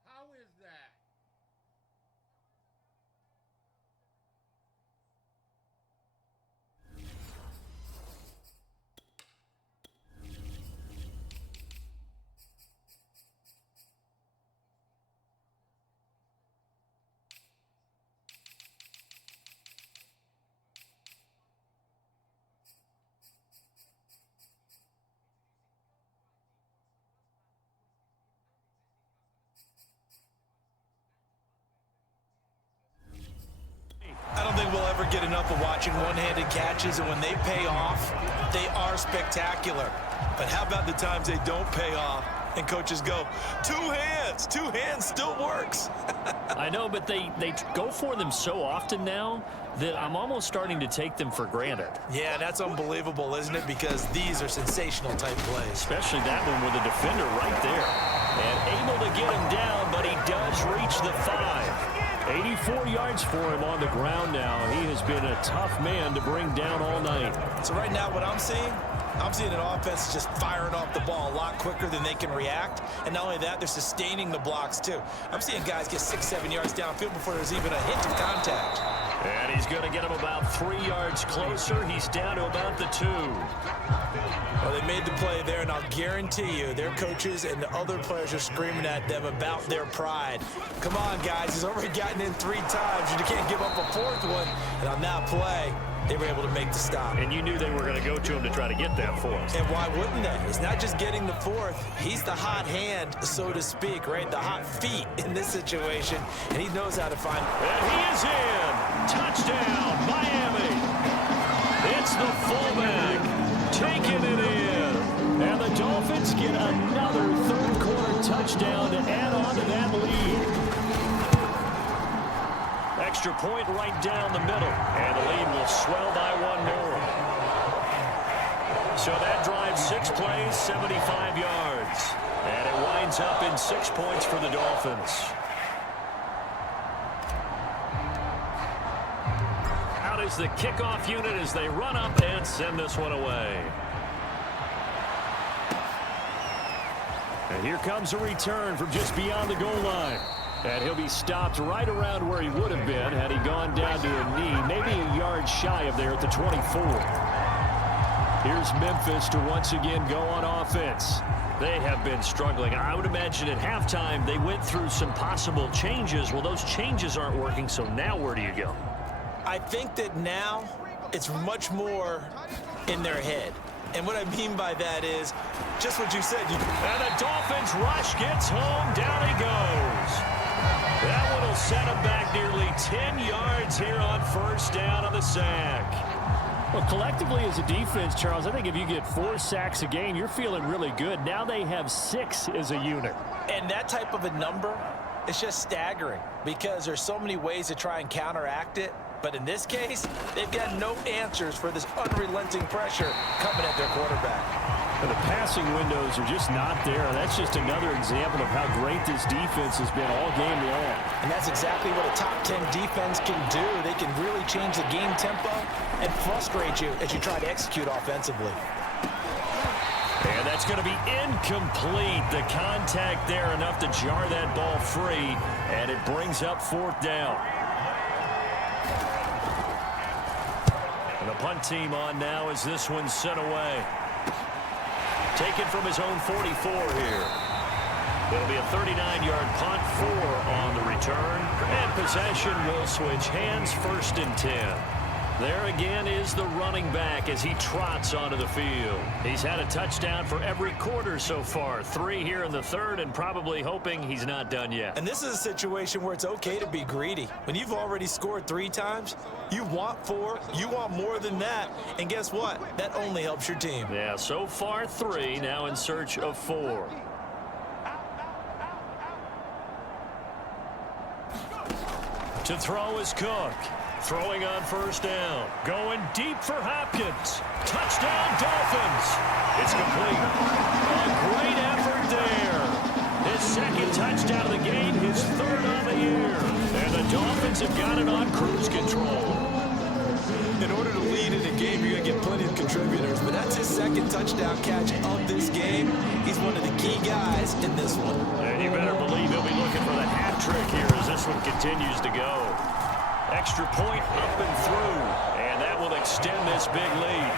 How is that? I don't think we'll ever get enough of watching one-handed catches, and when they pay off, they are spectacular. But how about the times they don't pay off and coaches go, two hands still works. I know, but they go for them so often now that I'm almost starting to take them for granted. Yeah, that's unbelievable, isn't it? Because these are sensational type plays. Especially that one with the defender right there. And able to get him down, but he does reach the 5. 84 yards for him on the ground now. He has been a tough man to bring down all night. So right now what I'm seeing an offense just firing off the ball a lot quicker than they can react. And not only that, they're sustaining the blocks too. I'm seeing guys get 6-7 yards downfield before there's even a hint of contact. And he's going to get him about 3 yards closer. He's down to about the 2. Well, they made the play there, and I'll guarantee you their coaches and the other players are screaming at them about their pride. Come on, guys. He's already gotten in 3 times. You can't give up a 4th one. And on that play, they were able to make the stop. And you knew they were going to go to him to try to get that fourth. And why wouldn't they? It's not just getting the fourth. He's the hot hand, so to speak, right? The hot feet in this situation, and he knows how to find. And he is in. Touchdown, Miami. It's the fullback taking it in. And the Dolphins get another third-quarter touchdown to add on to that lead. Extra point right down the middle, and the lead will swell by one more. So that drives 6 plays, 75 yards. And it winds up in 6 points for the Dolphins. Out is the kickoff unit as they run up and send this one away. And here comes a return from just beyond the goal line. And he'll be stopped right around where he would have been had he gone down to a knee, maybe a yard shy of there at the 24. Here's Memphis to once again go on offense. They have been struggling. I would imagine at halftime they went through some possible changes. Well, those changes aren't working, so now where do you go? I think that now it's much more in their head. And what I mean by that is just what you said. And the Dolphins rush gets home. Down he goes. That one will set him back nearly 10 yards here on first down on the sack. Well, collectively as a defense, Charles, I think if you get 4 sacks a game, you're feeling really good. Now they have 6 as a unit. And that type of a number, it's just staggering because there's so many ways to try and counteract it. But in this case, they've got no answers for this unrelenting pressure coming at their quarterback. And the passing windows are just not there. That's just another example of how great this defense has been all game long. And that's exactly what a top 10 defense can do. They can really change the game tempo and frustrate you as you try to execute offensively. And that's going to be incomplete. The contact there enough to jar that ball free, and it brings up 4th down. And the punt team on now as this one's sent away. Taken from his own 44 here. It'll be a 39-yard punt, 4 on the return. And possession will switch hands, 1st and 10. There again is the running back as he trots onto the field. He's had a touchdown for every quarter so far. 3 here in the 3rd, and probably hoping he's not done yet. And this is a situation where it's okay to be greedy. When you've already scored 3 times, you want 4, you want more than that. And guess what? That only helps your team. Yeah, so far 3, now in search of 4. To throw is Cook. Throwing on first down. Going deep for Hopkins. Touchdown, Dolphins. It's complete. A great effort there. His 2nd touchdown of the game, his 3rd on the year. And the Dolphins have got it on cruise control. In order to lead in a game, you're going to get plenty of contributors. But that's his 2nd touchdown catch of this game. He's one of the key guys in this one. And you better believe he'll be looking for the hat trick here as this one continues to go. Extra point up and through, and that will extend this big lead.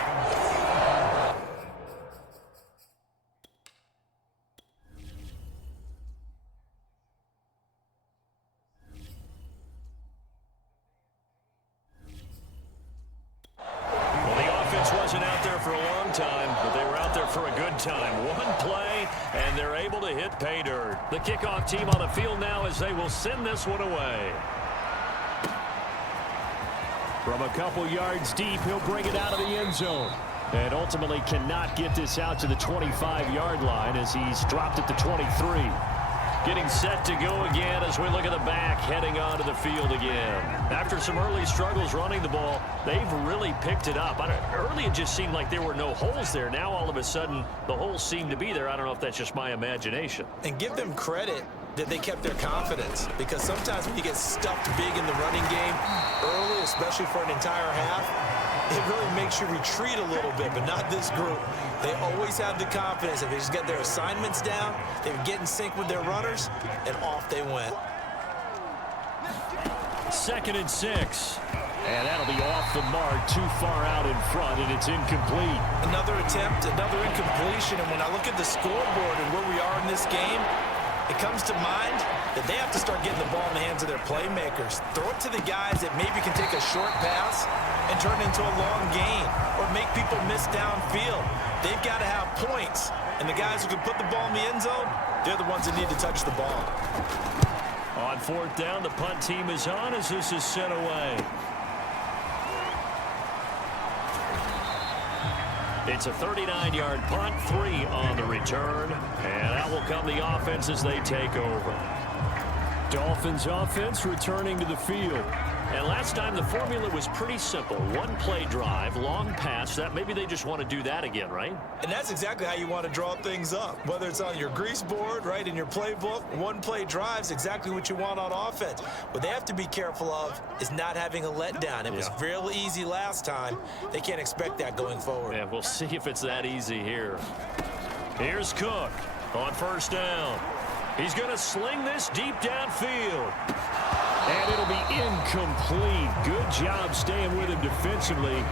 Well, the offense wasn't out there for a long time, but they were out there for a good time. One play, and they're able to hit pay dirt. The kickoff team on the field now as they will send this one away. From a couple yards deep, he'll bring it out of the end zone. And ultimately cannot get this out to the 25-yard line as he's dropped at the 23. Getting set to go again as we look at the back, heading onto the field again. After some early struggles running the ball, they've really picked it up. Early it just seemed like there were no holes there. Now all of a sudden, the holes seem to be there. I don't know if that's just my imagination. And give them credit that they kept their confidence, because sometimes when you get stuffed big in the running game early, especially for an entire half, it really makes you retreat a little bit, but not this group. They always have the confidence. If they just get their assignments down, they would get in sync with their runners, and off they went. 2nd and 6. And that'll be off the mark, too far out in front, and it's incomplete. Another attempt, another incompletion, and when I look at the scoreboard and where we are in this game, it comes to mind that they have to start getting the ball in the hands of their playmakers. Throw it to the guys that maybe can take a short pass and turn it into a long gain or make people miss downfield. They've got to have points, and the guys who can put the ball in the end zone, they're the ones that need to touch the ball. On fourth down, the punt team is on as this is sent away. It's a 39-yard punt, 3 on the return, and out will come the offense as they take over. Dolphins offense returning to the field. And last time the formula was pretty simple. One-play drive, long pass. That maybe they just want to do that again, right? And that's exactly how you want to draw things up. Whether it's on your grease board, right, in your playbook, one-play drive's exactly what you want on offense. What they have to be careful of is not having a letdown. It was real easy last time. They can't expect that going forward. Yeah, we'll see if it's that easy here. Here's Cook on first down. He's going to sling this deep downfield. And it'll be incomplete. Good job staying with him defensively.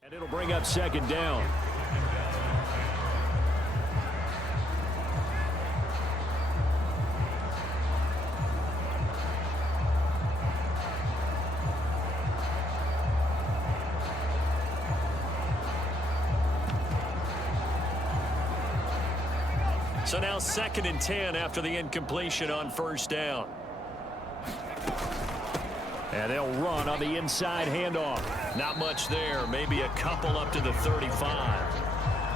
And it'll bring up second down. So now 2nd and 10 after the incompletion on first down. And they'll run on the inside handoff. Not much there. Maybe a couple up to the 35.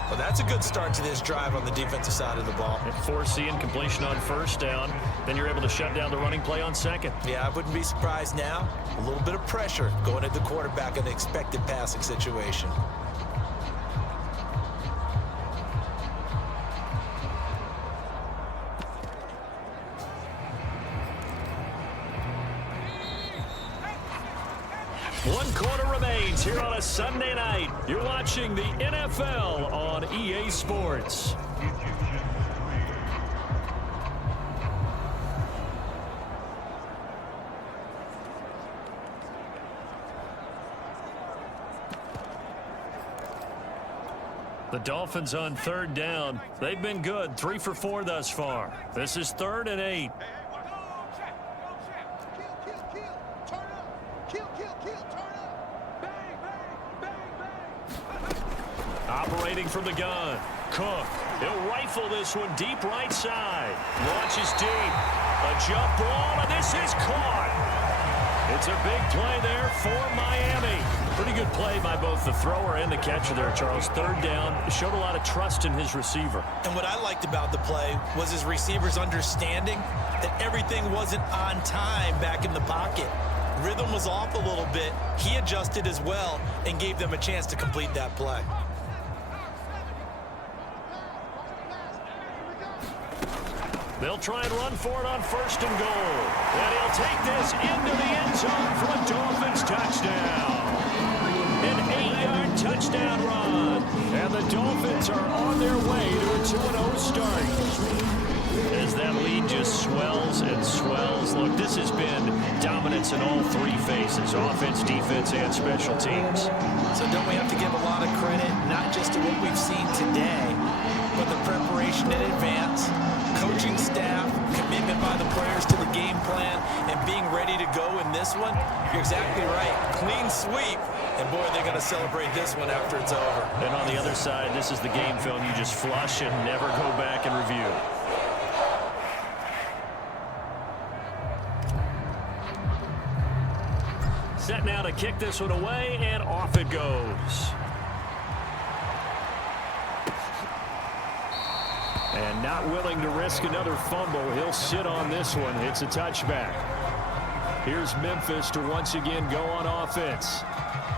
Well, that's a good start to this drive on the defensive side of the ball. Force the incompletion on first down. Then you're able to shut down the running play on second. Yeah, I wouldn't be surprised now. A little bit of pressure going at the quarterback in the expected passing situation. One quarter remains here on a Sunday night. You're watching the NFL on EA Sports. The Dolphins on third down. They've been good, 3 for 4 thus far. This is 3rd and 8. Operating from the gun. Cook. He'll rifle this one deep right side. Launches deep. A jump ball, and this is caught. It's a big play there for Miami. Pretty good play by both the thrower and the catcher there, Charles. 3rd down. Showed a lot of trust in his receiver. And what I liked about the play was his receivers understanding that everything wasn't on time back in the pocket. Rhythm was off a little bit. He adjusted as well and gave them a chance to complete that play. They'll try and run for it on 1st and goal. And he'll take this into the end zone for a Dolphins touchdown. An 8-yard touchdown run. And the Dolphins are on their way to a 2-0 start. As that lead just swells and swells. Look, this has been dominance in all 3 phases. Offense, defense, and special teams. So don't we have to give a lot of credit, not just to what we've seen today, but the preparation in advance, coaching staff, commitment by the players to the game plan, and being ready to go in this one? You're exactly right. Clean sweep. And, boy, they're going to celebrate this one after it's over. And on the other side, this is the game film you just flush and never go back and review. Set now to kick this one away, and off it goes. And not willing to risk another fumble. He'll sit on this one. It's a touchback. Here's Memphis to once again go on offense.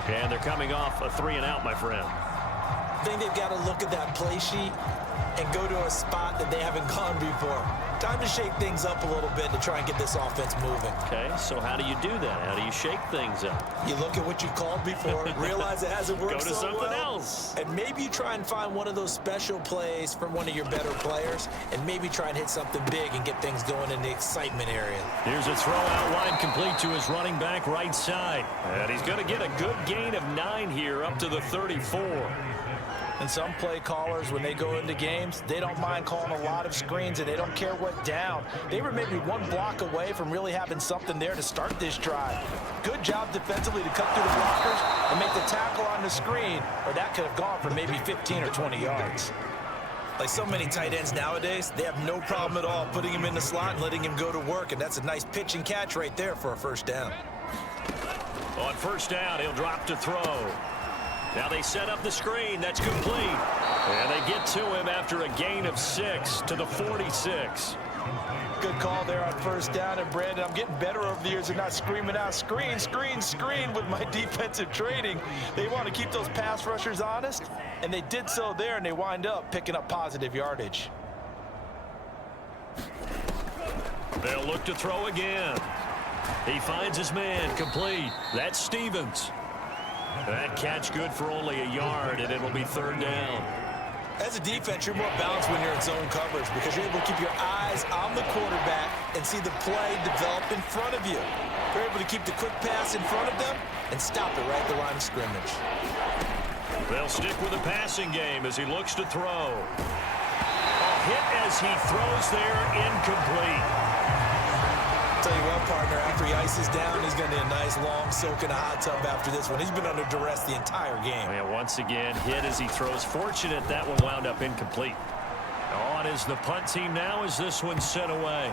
And they're coming off a 3-and-out, my friend. I think they've got to look at that play sheet and go to a spot that they haven't gone before. Time to shake things up a little bit to try and get this offense moving. Okay, so how do you do that? How do you shake things up? You look at what you called before, realize it hasn't worked Go to so something well, else. and maybe you try and find one of those special plays from one of your better players, and maybe try and hit something big and get things going in the excitement area. Here's a throw out wide, complete to his running back right side. And he's going to get a good gain of 9 here up to the 34. And some play callers, when they go into games, they don't mind calling a lot of screens, and they don't care what down. They were maybe one block away from really having something there to start this drive. Good job defensively to cut through the blockers and make the tackle on the screen, or that could have gone for maybe 15 or 20 yards. Like so many tight ends nowadays, they have no problem at all putting him in the slot and letting him go to work, and that's a nice pitch and catch right there for a first down. On first down, he'll drop to throw. Now they set up the screen. That's complete. And they get to him after a gain of 6 to the 46. Good call there on first down. And, Brandon, I'm getting better over the years of not screaming out, screen, screen, screen with my defensive training. They want to keep those pass rushers honest, and they did so there, and they wind up picking up positive yardage. They'll look to throw again. He finds his man, complete. That's Stevens. That catch good for only a yard, and it'll be third down. As a defense, you're more balanced when you're in zone coverage because you're able to keep your eyes on the quarterback and see the play develop in front of you. You're able to keep the quick pass in front of them and stop it right at the line of scrimmage. They'll stick with the passing game as he looks to throw. A hit as he throws there, incomplete. Tell you what, partner, after he ices down, he's going to need a nice long soak in a hot tub after this one. He's been under duress the entire game. And once again, hit as he throws. Fortunate that one wound up incomplete. On is the punt team now as this one's sent away.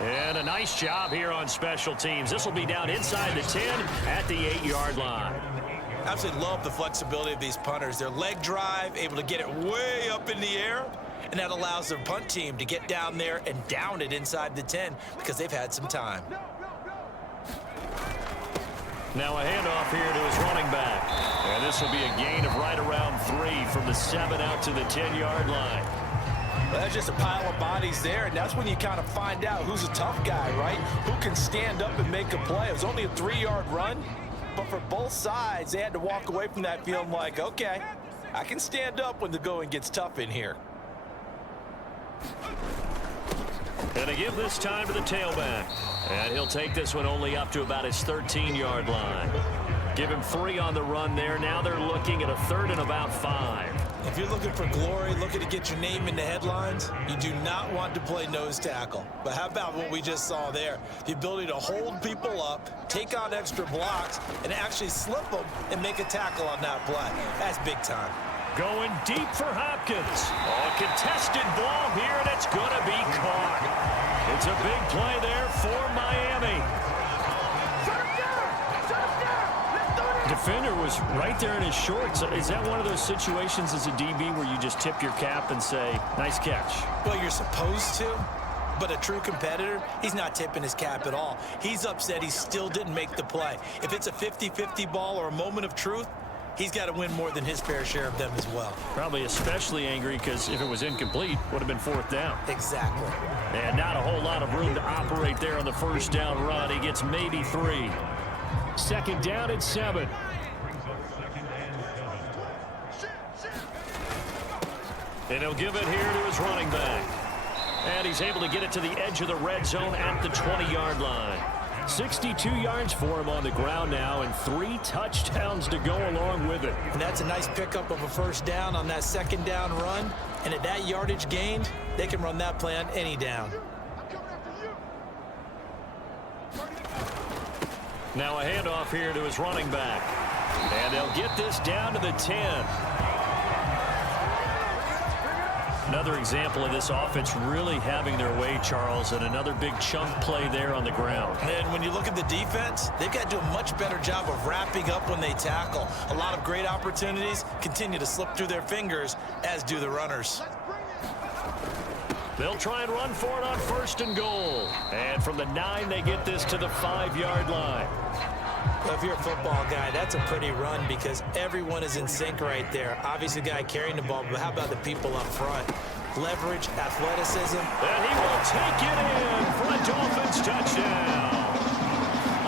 And a nice job here on special teams. This will be down inside the 10 at the 8-yard line. Absolutely love the flexibility of these punters. Their leg drive, able to get it way up in the air, and that allows their punt team to get down there and down it inside the 10 because they've had some time. Now a handoff here to his running back. And this will be a gain of right around 3 from the 7 out to the 10-yard line. Well, that's just a pile of bodies there, and that's when you kind of find out who's a tough guy, right? Who can stand up and make a play. It was only a 3-yard run, but for both sides, they had to walk away from that feeling like, okay, I can stand up when the going gets tough in here. And they give this time to the tailback. And he'll take this one only up to about his 13-yard line. Give him 3 on the run there. Now they're looking at a 3rd and about 5. If you're looking for glory, looking to get your name in the headlines, you do not want to play nose tackle. But how about what we just saw there? The ability to hold people up, take on extra blocks, and actually slip them and make a tackle on that play. That's big time. Going deep for Hopkins. A contested ball here, and it's going to be caught. It's a big play there for Miami. Defender was right there in his shorts. Is that one of those situations as a DB where you just tip your cap and say, nice catch? Well, you're supposed to, but a true competitor, he's not tipping his cap at all. He's upset he still didn't make the play. If it's a 50-50 ball or a moment of truth, he's got to win more than his fair share of them as well. Probably especially angry because if it was incomplete, would have been 4th down. Exactly. And not a whole lot of room to operate there on the first down run. He gets maybe 3. 2nd down and 7. And he'll give it here to his running back. And he's able to get it to the edge of the red zone at the 20-yard line. 62 yards for him on the ground now and 3 touchdowns to go along with it. And that's a nice pickup of a first down on that 2nd down run. And at that yardage gained, they can run that play on any down. Now a handoff here to his running back. And they'll get this down to the 10. Another example of this offense really having their way, Charles, and another big chunk play there on the ground. And when you look at the defense, they've got to do a much better job of wrapping up when they tackle. A lot of great opportunities continue to slip through their fingers, as do the runners. They'll try and run for it on 1st and goal. And from the 9, they get this to the 5-yard line. Well, if you're a football guy, that's a pretty run because everyone is in sync right there. Obviously, the guy carrying the ball, but how about the people up front? Leverage, athleticism. And he will take it in for a Dolphins touchdown.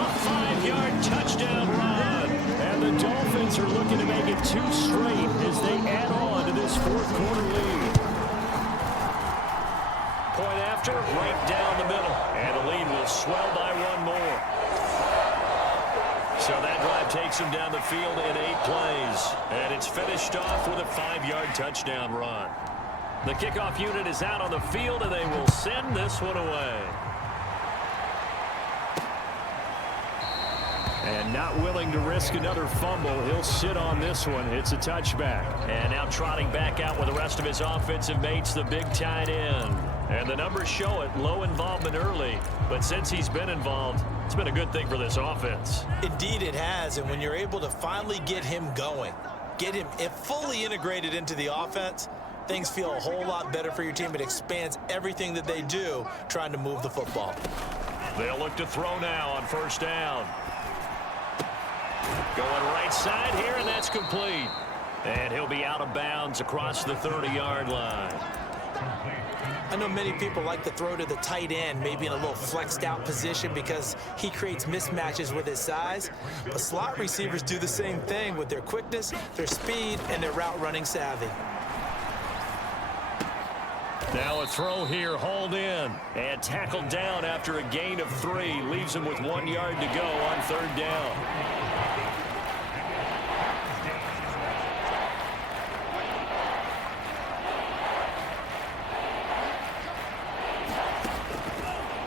A 5-yard touchdown run. And the Dolphins are looking to make it 2 straight as they add on to this fourth-quarter lead. Point after, right down the middle. And the lead will swell by 1 more. So that drive takes him down the field in 8 plays. And it's finished off with a 5-yard touchdown run. The kickoff unit is out on the field, and they will send this one away. And not willing to risk another fumble. He'll sit on this one. It's a touchback. And now trotting back out with the rest of his offensive mates, the big tight end. And the numbers show it. Low involvement early. But since he's been involved, it's been a good thing for this offense. Indeed it has, and when you're able to finally get him going, get him fully integrated into the offense, things feel a whole lot better for your team. It expands everything that they do trying to move the football. They'll look to throw now on first down. Going right side here, and that's complete. And he'll be out of bounds across the 30-yard line. I know many people like to throw to the tight end, maybe in a little flexed out position because he creates mismatches with his size. But slot receivers do the same thing with their quickness, their speed, and their route running savvy. Now a throw here, hauled in, and tackled down after a gain of 3. Leaves him with 1 yard to go on third down.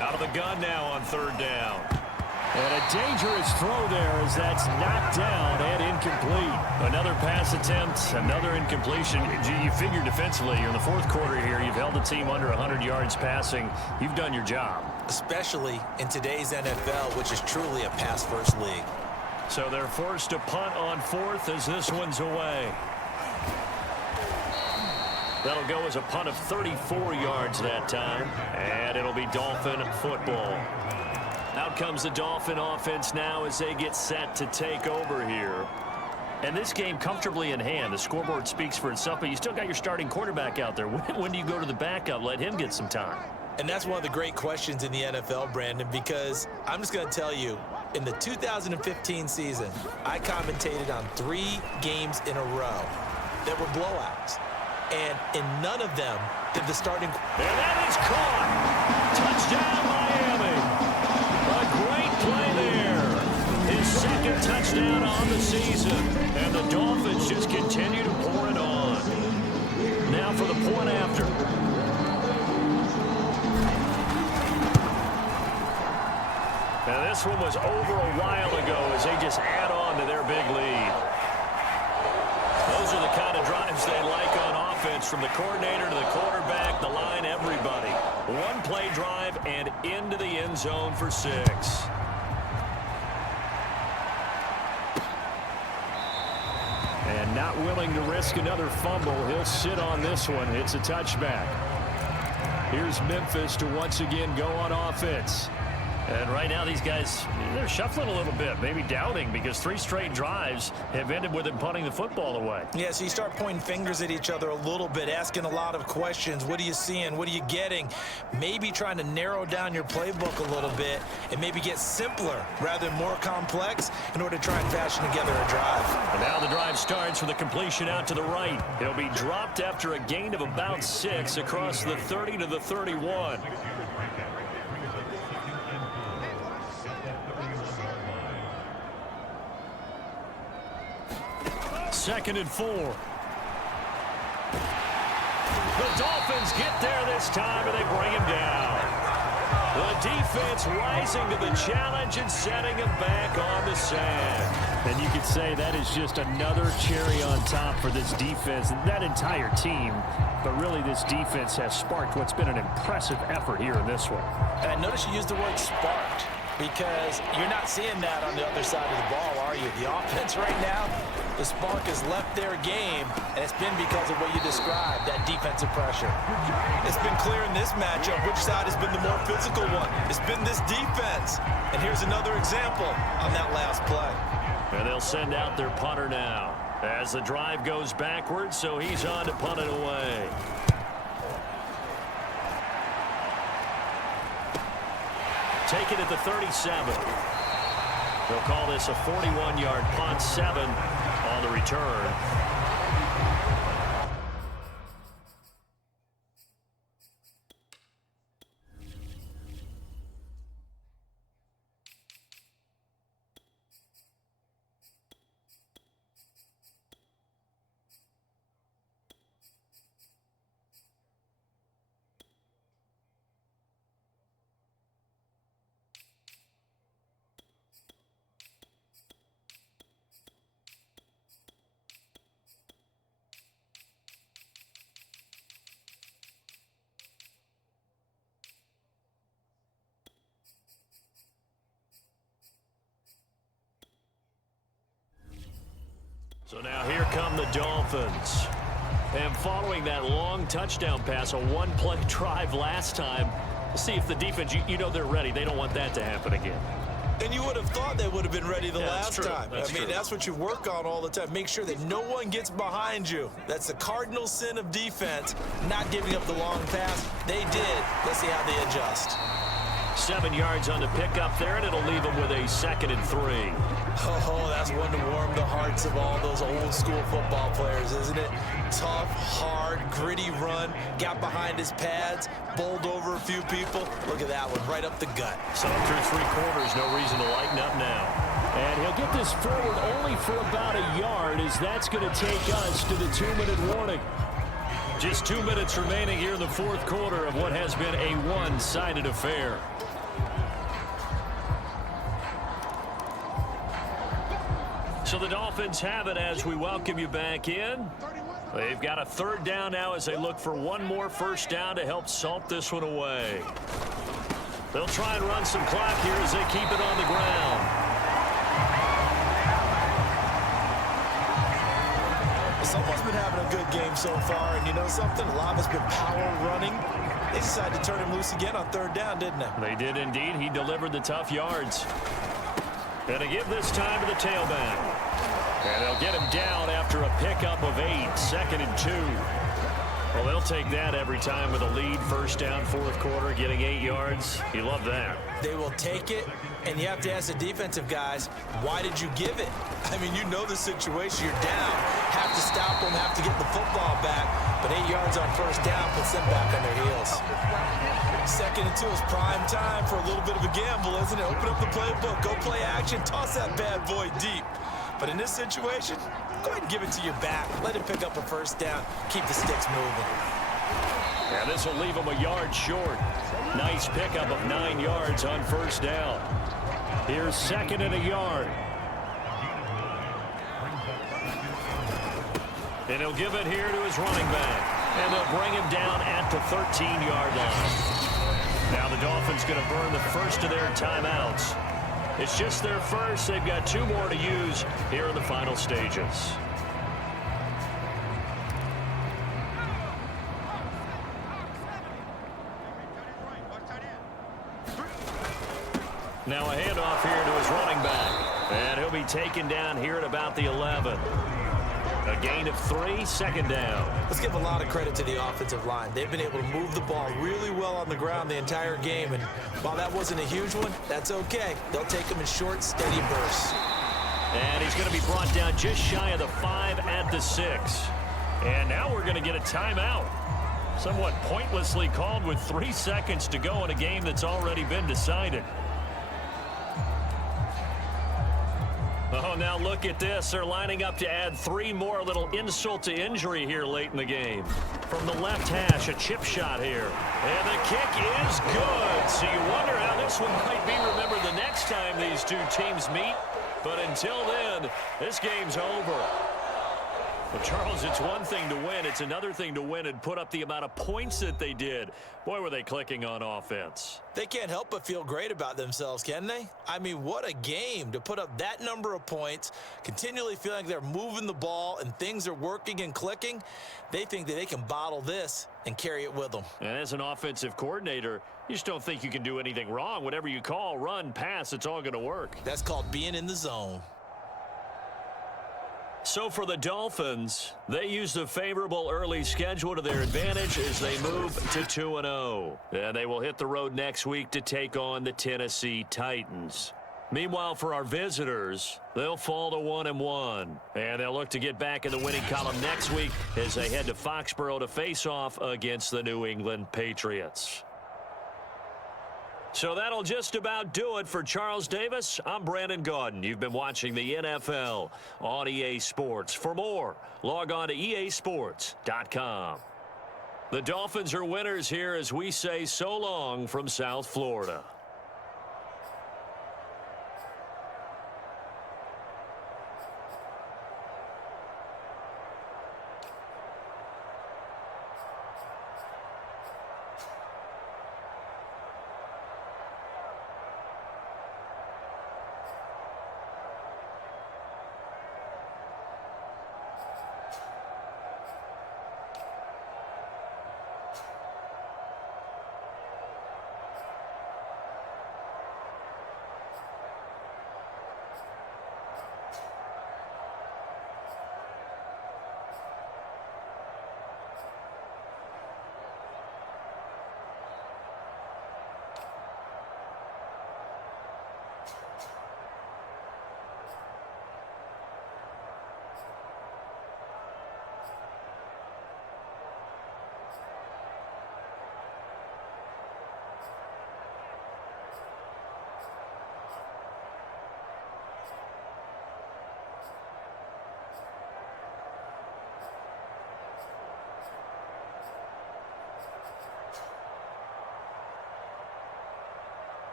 Out of the gun now on third down. And a dangerous throw there as that's knocked down and incomplete. Another pass attempt, another incompletion. You figure defensively, you're in the fourth quarter here. You've held the team under 100 yards passing. You've done your job. Especially in today's NFL, which is truly a pass-first league. So they're forced to punt on fourth as this one's away. That'll go as a punt of 34 yards that time. And it'll be Dolphin football. Out comes the Dolphin offense now as they get set to take over here. And this game comfortably in hand. The scoreboard speaks for itself, but you still got your starting quarterback out there. When do you go to the backup? Let him get some time. And that's one of the great questions in the NFL, Brandon, because I'm just going to tell you, in the 2015 season, I commentated on 3 games in a row that were blowouts. And in none of them did the starting... And that is caught. Touchdown, Miami. A great play there. His second touchdown on the season. And the Dolphins just continue to pour it on. Now for the point after. Now this one was over a while ago as they just add on to their big lead. Those are the kind of drives they like on offense, from the coordinator to the quarterback, the line, everybody. One play drive and into the end zone for 6. And not willing to risk another fumble. He'll sit on this one. It's a touchback. Here's Memphis to once again go on offense. And right now these guys, they're shuffling a little bit, maybe doubting, because 3 straight drives have ended with them punting the football away. Yeah, so you start pointing fingers at each other a little bit, asking a lot of questions. What are you seeing? What are you getting? Maybe trying to narrow down your playbook a little bit and maybe get simpler rather than more complex in order to try and fashion together a drive. And now the drive starts with a completion out to the right. He'll be dropped after a gain of about 6 across the 30 to the 31. Second and 4. The Dolphins get there this time, and they bring him down. The defense rising to the challenge and setting him back on the sand. And you could say that is just another cherry on top for this defense and that entire team. But really, this defense has sparked what's been an impressive effort here in this one. And I noticed you used the word sparked. because you're not seeing that on the other side of the ball, are you? The offense right now, the spark has left their game, and it's been because of what you described, that defensive pressure. It's been clear in this matchup which side has been the more physical one. It's been this defense. And here's another example on that last play. And they'll send out their punter now as the drive goes backwards, so he's on to punt it away. Take it at the 37. They'll call this a 41-yard punt, 7 on the return. So now here come the Dolphins. And following that long touchdown pass, a one-play drive last time, we'll see if the defense, you know they're ready. They don't want that to happen again. And you would have thought they would have been ready the that's last true. time. That's true. That's what you work on all the time. Make sure that no one gets behind you. That's the cardinal sin of defense, not giving up the long pass. They did. Let's see how they adjust. 7 yards on the pickup there, and it'll leave them with a 2nd and 3. Oh, that's one to warm the hearts of all those old school football players, isn't it? Tough, hard, gritty run, got behind his pads, bowled over a few people. Look at that one, right up the gut. So through 3 quarters, no reason to lighten up now. And he'll get this forward only for about a yard, as that's going to take us to the 2-minute warning. Just 2 minutes remaining here in the fourth quarter of what has been a one-sided affair. So the Dolphins have it as we welcome you back in. They've got a 3rd down now as they look for one more first down to help salt this one away. They'll try and run some clock here as they keep it on the ground. Someone's been having a good game so far, and you know something? A lot of it's been power running. They decided to turn him loose again on 3rd down, didn't they? They did indeed. He delivered the tough yards. And to give this time to the tailback. And they'll get him down after a pickup of 8, 2nd and 2. Well, they'll take that every time with a lead, first down, fourth quarter, getting 8 yards. You love that. They will take it, and you have to ask the defensive guys, why did you give it? I mean, you know the situation. You're down. Have to stop them, have to get the football back. But 8 yards on first down puts them back on their heels. 2nd and 2 is prime time for a little bit of a gamble, isn't it? Open up the playbook, go play action, toss that bad boy deep. But in this situation, go ahead and give it to your back. Let him pick up a first down. Keep the sticks moving. Yeah, this will leave him a yard short. Nice pickup of 9 yards on first down. Here's 2nd and a yard. And he'll give it here to his running back. And they'll bring him down at the 13-yard line. Now the Dolphins going to burn the first of their timeouts. It's just their first. They've got 2 more to use here in the final stages. Now a handoff here to his running back. And he'll be taken down here at about the 11. A gain of 3, 2nd down. Let's give a lot of credit to the offensive line. They've been able to move the ball really well on the ground the entire game. And while that wasn't a huge one, that's okay. They'll take them in short, steady bursts. And he's going to be brought down just shy of the 5 at the 6. And now we're going to get a timeout. Somewhat pointlessly called with 3 seconds to go in a game that's already been decided. Oh, now look at this. They're lining up to add 3 more. A little insult to injury here late in the game. From the left hash, a chip shot here. And the kick is good. So you wonder how this one might be remembered the next time these two teams meet. But until then, this game's over. Well, Charles, it's one thing to win. It's another thing to win and put up the amount of points that they did. Boy, were they clicking on offense. They can't help but feel great about themselves, can they? I mean, what a game to put up that number of points, continually feeling like they're moving the ball and things are working and clicking. They think that they can bottle this and carry it with them. And as an offensive coordinator, you just don't think you can do anything wrong. Whatever you call, run, pass, it's all going to work. That's called being in the zone. So for the Dolphins, they use the favorable early schedule to their advantage as they move to 2-0. And they will hit the road next week to take on the Tennessee Titans. Meanwhile, for our visitors, they'll fall to 1-1. And they'll look to get back in the winning column next week as they head to Foxborough to face off against the New England Patriots. So that'll just about do it for Charles Davis. I'm Brandon Gaudin. You've been watching the NFL on EA Sports. For more, log on to easports.com. The Dolphins are winners here as we say so long from South Florida.